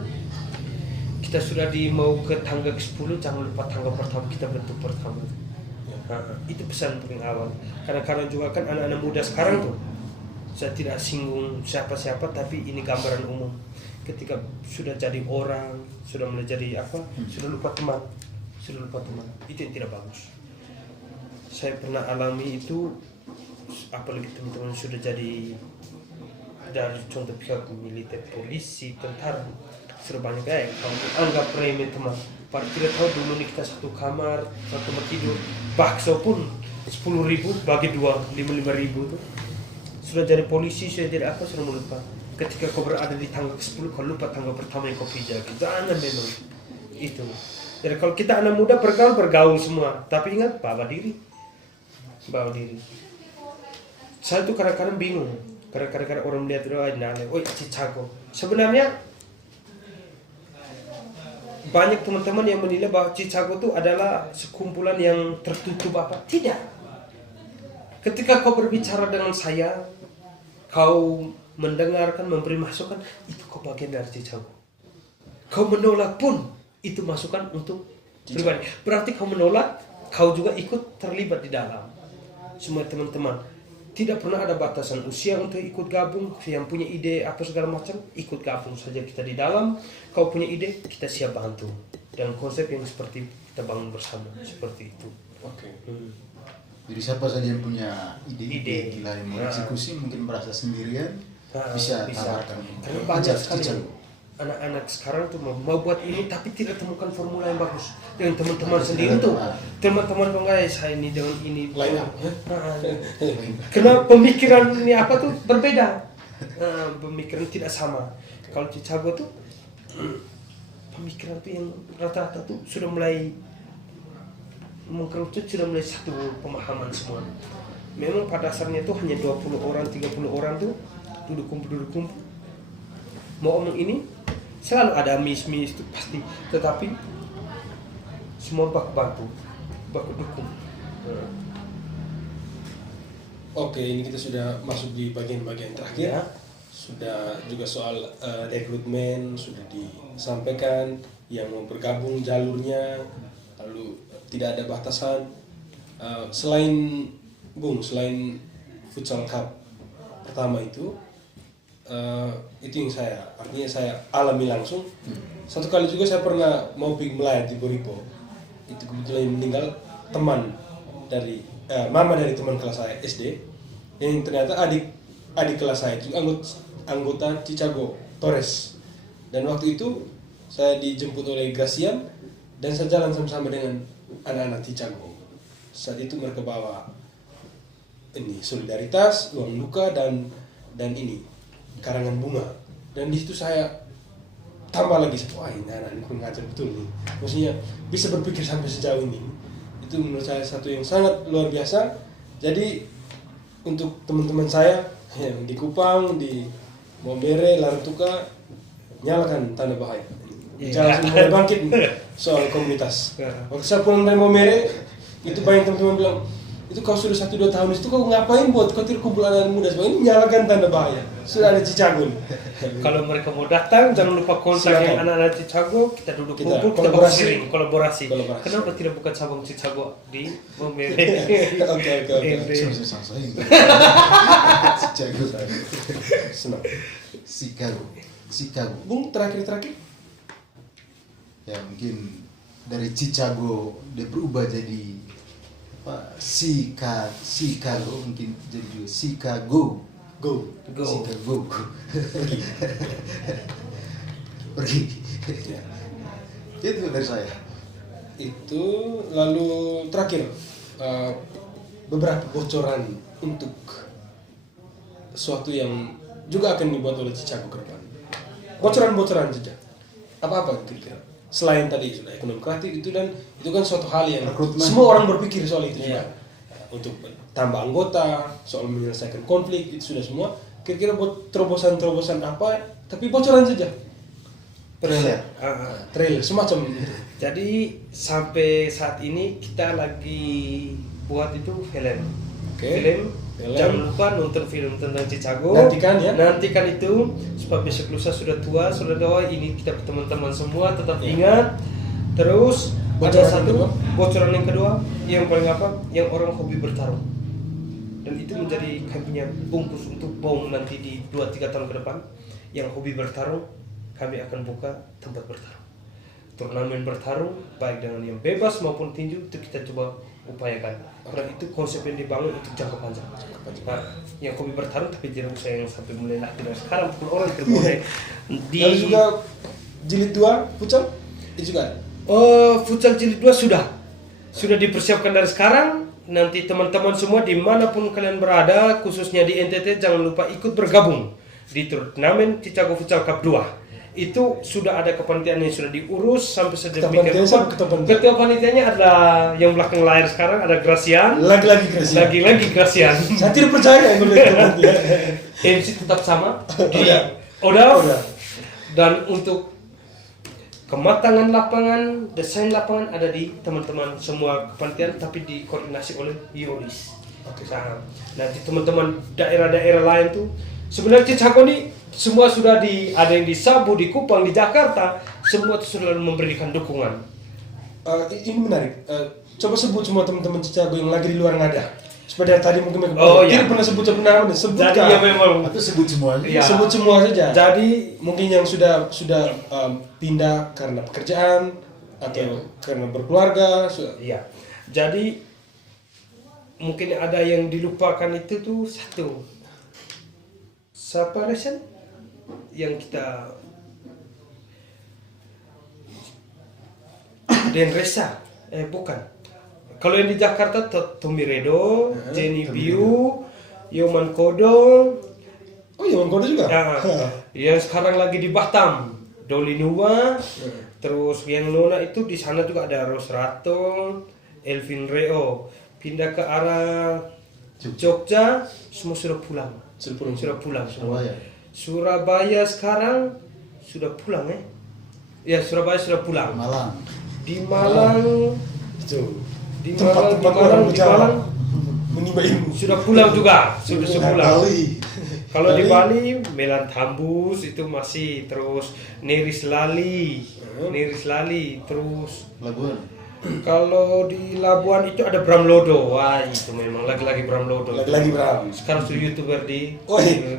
kita sudah mau ke tangga ke-10, jangan lupa tangga pertama kita bentuk pertama. Itu pesan paling awal. Kadang-kadang juga kan anak-anak muda sekarang tuh, saya tidak singgung siapa-siapa, tapi ini gambaran umum. Ketika sudah jadi orang, sudah mulai jadi apa, sudah lupa teman, itu yang tidak bagus. Saya pernah alami itu, apalagi teman-teman sudah jadi dari contoh pihak militer, polisi, tentara, sudah banyak kayak kalau anggap remeh teman. Padahal tidak tahu dulu nih kita satu kamar tidur, bakso pun 10.000 bagi 2, 5.000 tuh. Sudah jadi polisi, sudah jadi apa, sudah lupa. Ketika kau berada di tangga ke-10, kau lupa tangga pertama yang kau pijak. Jangan memang itu. Jadi kalau kita anak muda bergaul semua, tapi ingat bawa diri. Saya tuh kadang-kadang bingung. Kadang-kadang orang melihat Chicago. Sebenarnya banyak teman-teman yang menilai bahwa Chicago itu adalah sekumpulan yang tertutup apa? Tidak. Ketika kau berbicara dengan saya, kau mendengarkan, memberi masukan, itu kau bagian dari Chicago. Kau menolak pun, itu masukan untuk pribadi. Berarti kau menolak, kau juga ikut terlibat di dalam. Semua teman-teman, tidak pernah ada batasan usia untuk ikut gabung. Yang punya ide apa segala macam, ikut gabung saja kita di dalam. Kau punya ide, kita siap bantu. Dan konsep yang seperti kita bangun bersama, seperti itu. Oke. Jadi siapa saja yang punya ide gila yang mau eksekusi, mungkin merasa sendirian, bisa tawarkan. Karena banyak sekali anak-anak sekarang tuh mau buat ini tapi tidak temukan formula yang bagus. Dengan teman-teman sendiri tuh, teman-teman saya ini dengan ini Lain up. Karena pemikiran ini apa tuh berbeda. Pemikiran tidak sama. Kalau Chicago tuh pemikiran tuh yang rata-rata tuh sudah mulai mengkerucut, sudah mulai satu pemahaman semua. Memang pada dasarnya tuh hanya 20 orang, 30 orang tuh duduk kumpul. Mau omong ini selalu ada miss itu pasti, tetapi semua baku dukung. Oke, ini kita sudah masuk di bagian-bagian terakhir. Ya. Sudah juga soal rekrutmen sudah disampaikan, yang mau bergabung jalurnya, lalu tidak ada batasan. Selain futsal cup pertama itu yang saya alami langsung. Satu kali juga saya pernah mau pergi melayat di Boripo. Itu kebetulan meninggal teman dari mama dari teman kelas saya SD, yang ternyata adik kelas saya juga anggota Chicago Torres. Dan waktu itu saya dijemput oleh Grasian dan saya jalan sama-sama dengan anak-anak Chicago. Saat itu mereka bawa ini solidaritas, uang luka dan ini karangan bunga. Dan di situ saya tambah lagi, wah ini anak-anak mengajar betul nih. Maksudnya bisa berpikir sampai sejauh ini. Itu menurut saya satu yang sangat luar biasa. Jadi untuk teman-teman saya, Yang di Kupang, di Momere, Lartuka, nyalakan tanda bahaya. Jangan langsung mulai bangkit nih, soal komunitas. Waktu saya pulang dari Momere, itu banyak teman-teman bilang, itu kau sudah 1-2 tahun itu kau ngapain buat kau tidak kumpul anak muda sebagainya, nyalakan tanda bahaya. Sudah ada Cicago nih. Kalau mereka mau datang, jangan lupa kontak yang anak-anak Cicago, kita duduk kumpul, kita kolaborasi. Kenapa tidak buka cabang Cicago di Momere? Oke. Susah saya. Chicago. Senang. Chicago. Bung, terakhir. Ya mungkin dari Chicago dia berubah jadi apa? Chicago mungkin jadi juga Chicago. Go. Chicago. Pergi. Ya. Itu dari saya. Itu lalu terakhir beberapa bocoran untuk sesuatu yang juga akan dibuat oleh Cicago ke depan. Bocoran saja. Apa-apa kira-kira? Selain tadi sudah ekonomi kreatif itu, dan itu kan suatu hal yang Rekrutmen. semua orang berpikir soal itu Iya. juga. Untuk tambah anggota, soal menyelesaikan konflik itu sudah semua. Kira-kira buat terobosan apa? Tapi bocoran saja. Trailer semacam itu. Jadi sampai saat ini kita lagi buat itu film. Film. Jangan lupa nonton film tentang Cicago. Nantikan ya. Nantikan itu supaya besok lusa sudah tua, ini kita teman-teman semua tetap Ya. ingat. Terus Bocoran ada satu yang kedua? bocoran yang kedua yang paling apa? Yang orang hobi bertarung. Dan itu menjadi kami punya bungkus untuk bom nanti di 2-3 tahun ke depan. Yang hobi bertarung, kami akan buka tempat bertarung. Turnamen bertarung baik dengan yang bebas maupun tinju itu kita coba upayakan. Karena itu konsep yang dibangun untuk jangka panjang. Nah, yang hobi bertarung tapi tidak usah yang sampai mulai latih dari sekarang, pukul orang tidak boleh. Lalu juga jilid 2 futsal itu juga. Futsal jilid 2 sudah dipersiapkan dari sekarang. Nanti teman-teman semua dimanapun kalian berada, khususnya di NTT, jangan lupa ikut bergabung di turnamen Cicago Futsal Cup 2. Itu sudah ada kepanitiaan yang sudah diurus sampai sedemikian rupa. Ketua panitianya adalah yang belakang layar sekarang, ada Gracian. Lagi-lagi Gracian. Saya tidak percaya yang melihat MC tetap sama. Udah. Dan untuk kematangan lapangan, desain lapangan ada di teman-teman semua kepanitiaan, tapi dikoordinasi oleh Yoris. Nah, nanti teman-teman daerah-daerah lain tuh sebenarnya Cicago ini semua sudah ada yang di Sabu, di Kupang, di Jakarta, semua itu sudah memberikan dukungan. Ini menarik. Coba sebut semua teman-teman Cicago yang lagi di luar ngada. Supaya dari tadi mungkin tidak pernah sebut nama, sebutkan. Jadi ya memang Atau sebut semuanya. Ya. Sebut semua saja. Jadi mungkin yang sudah pindah karena pekerjaan atau karena berkeluarga. iya. Jadi mungkin ada yang dilupakan itu tuh satu. Siapa Resen? Yang kita Den Resa, bukan. Kalau yang di Jakarta Tommy Redo, Jenny Biu, Yoman Kodo. Oh, Yoman Kodo juga. Yang sekarang lagi di Batam, Doli Nuwa. Terus yang Nona itu di sana juga ada Rosrato, Elvin Reo. Pindah ke arah Jogja, semua sudah pulang. Sudah pulang semua. Surabaya sekarang sudah pulang ya. Surabaya sudah pulang. Di Malang Itu. di Tempat Malang menimba ilmu. sudah pulang juga, sudah pulang. Kalau di Bali. Bali Melan Tambus itu masih, terus Neris Lali, terus Labuan. kalau di Labuan itu ada Bram Lodo. Wah, itu memang lagi-lagi Bram Lodo. Lagi Bram. Sekarang sudah YouTuber di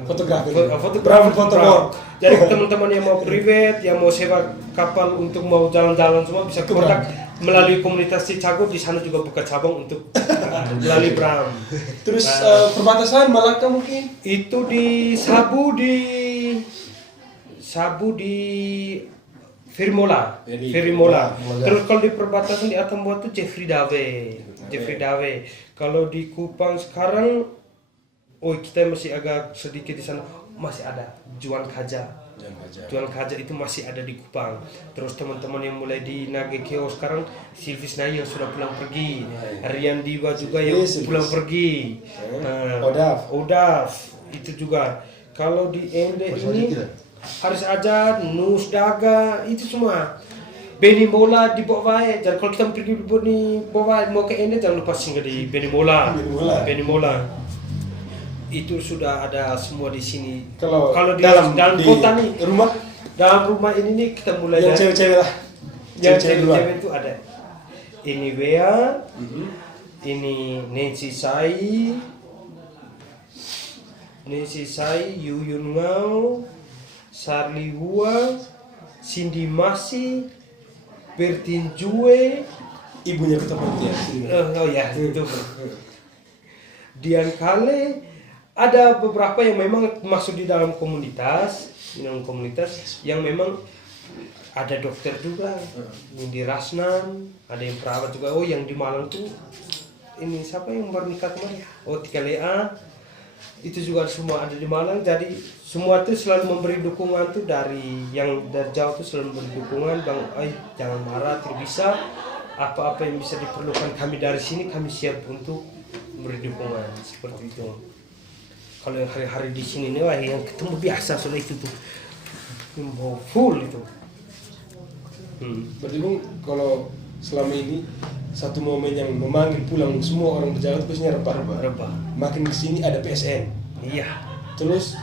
fotografer. Bram Fotowork. Jadi teman-teman yang mau private, yang mau sewa kapal untuk mau jalan-jalan semua bisa kontak melalui komunitas Cicago. Di sana juga buka cabang untuk melalui Bram. Terus perbatasan Malaka mungkin? Itu di Sabu di Firmola. Terus kalau di perbatasan di Atambua itu Jeffrey Dave. Kalau di Kupang sekarang, kita masih agak sedikit di sana, masih ada Juan Kaja itu masih ada di Kupang. Terus teman-teman yang mulai di Nagekeo sekarang, Silvis Nai yang sudah pulang pergi, Rian Diwa juga yang pulang pergi, Odaf Itu juga. Kalau di Ende Masalah ini tidak? harus ajar, nus daga, itu semua. Beni Mola di bawah. Jadi kalau kita pergi di bawah mau ke Ende jangan lupa singgah di Beni Mola. Beni Mola. Itu sudah ada semua di sini. Kalau di dalam dalam di kota nih, rumah dalam rumah ini nih kita mulai yang dari- cewek-cewek lah. yang Cewek-cewek duluan. cewek itu ada. Ini Bea, ini Nancy Sai, Yuyun Ngau, Sarli Hua, Cindy Masi, Bertin Jue, Ibunya ketemu dia. oh ya itu. Dian Kale, ada beberapa yang memang masuk di dalam komunitas yang memang ada dokter juga, di Rasnan, ada yang perawat juga. Oh yang di Malang tuh ini siapa yang baru nikah kemarin? Oh Tika Lea, itu juga semua ada di Malang. Jadi semua tuh selalu memberi dukungan tuh dari jauh tuh selalu memberi dukungan. Bang, jangan marah, tidak bisa. Apa-apa yang bisa diperlukan kami dari sini kami siap untuk memberi dukungan seperti itu. Kalau yang hari-hari di sini nih, wah yang ketemu biasa sudah itu tuh, full itu. Berarti Bung, kalau selama ini satu momen yang memanggil pulang semua orang Bejawa itu biasanya Rebah. Makin kesini ada PSN. Iya. Terus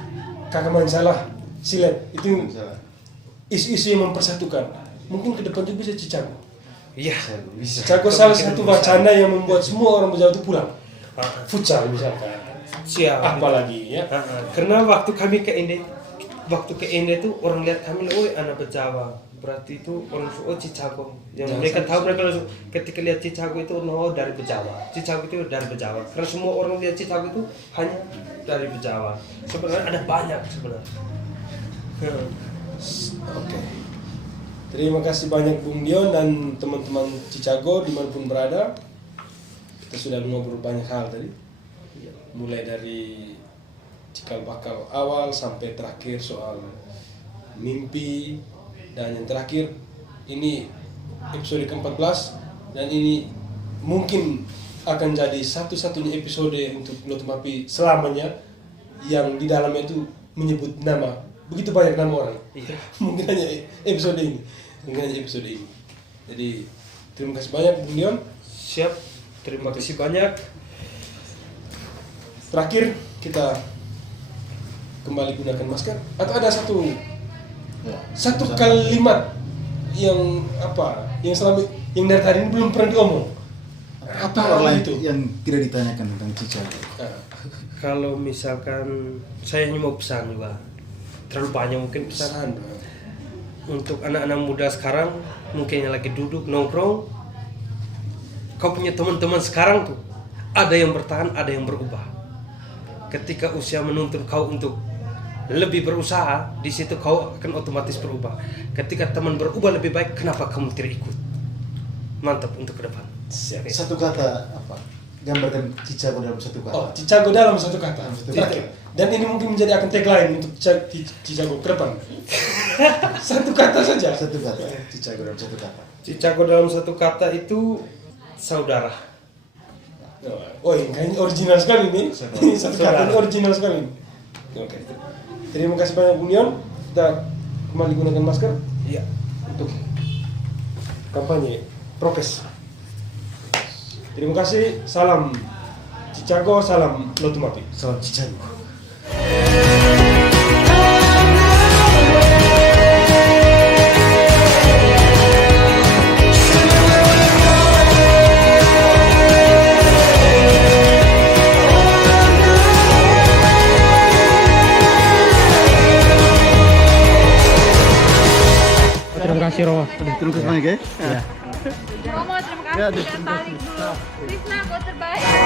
Kakak Mansalah, Silet, itu isu-isu yang mempersatukan. Mungkin ke depan juga bisa Cicago. Iya. Cicago salah satu wacana yang membuat semua orang Bejawa itu pulang. Futsal misalkan. Siap. Apalagi ya. Karena waktu kami ke Ende tuh orang lihat kami, oh anak Bejawa. Berarti itu orang Cicago. Yang mereka tahu, mereka langsung ketika lihat Cicago itu dari Bejawa. Cicago itu dari Bejawa. Karena semua orang lihat Cicago itu hanya dari Bejawa. Sebenarnya ada banyak sebenarnya. Oke. Terima kasih banyak Bung Dion dan teman-teman Cicago dimanapun berada. Kita sudah ngobrol banyak hal tadi. Mulai dari cikal bakal awal sampai terakhir soal mimpi. Dan yang terakhir, ini episode ke-14 dan ini mungkin akan jadi satu-satunya episode untuk Lotu Mapi selamanya yang di dalamnya itu menyebut nama begitu banyak nama orang. Iya. Mungkin hanya episode ini. Jadi terima kasih banyak Bung Dion. Siap. Terima kasih banyak. Terakhir kita kembali gunakan masker atau ada satu kalimat yang yang dari tadi ini belum pernah diomong. Apa Orang lain itu? yang tidak ditanyakan tentang Cicago. Kalau misalkan saya hanya mau pesan juga, terlalu banyak mungkin pesan untuk anak-anak muda sekarang, mungkin yang lagi duduk nongkrong. Kau punya teman-teman sekarang tuh, ada yang bertahan, ada yang berubah. Ketika usia menuntun kau untuk lebih berusaha, di situ kau akan otomatis berubah. Ketika teman berubah lebih baik, kenapa kamu tidak ikut? Mantap untuk ke depan. Satu kata apa? Gambarkan Cicago dalam satu kata. Oh, Cicago dalam satu kata. Terakhir. Dan ini mungkin menjadi akan tagline untuk Cicago ke depan. Satu kata saja. Satu kata. Cicago dalam satu kata. Cicago dalam satu kata itu saudara. Oh, ini original sekali nih. Ini satu kata ini original sekali. Oke. Terima kasih banyak Bung Dion. Kita kembali gunakan masker. Iya. Untuk kampanye prokes. Terima kasih. Salam Cicago, salam Lotu Mapi. Salam Cicago. Terima kasih Romo. Terima kasih banyak ya. Ya. Romo, terima kasih. Dan paling dulu. Krisna, kau terbaik.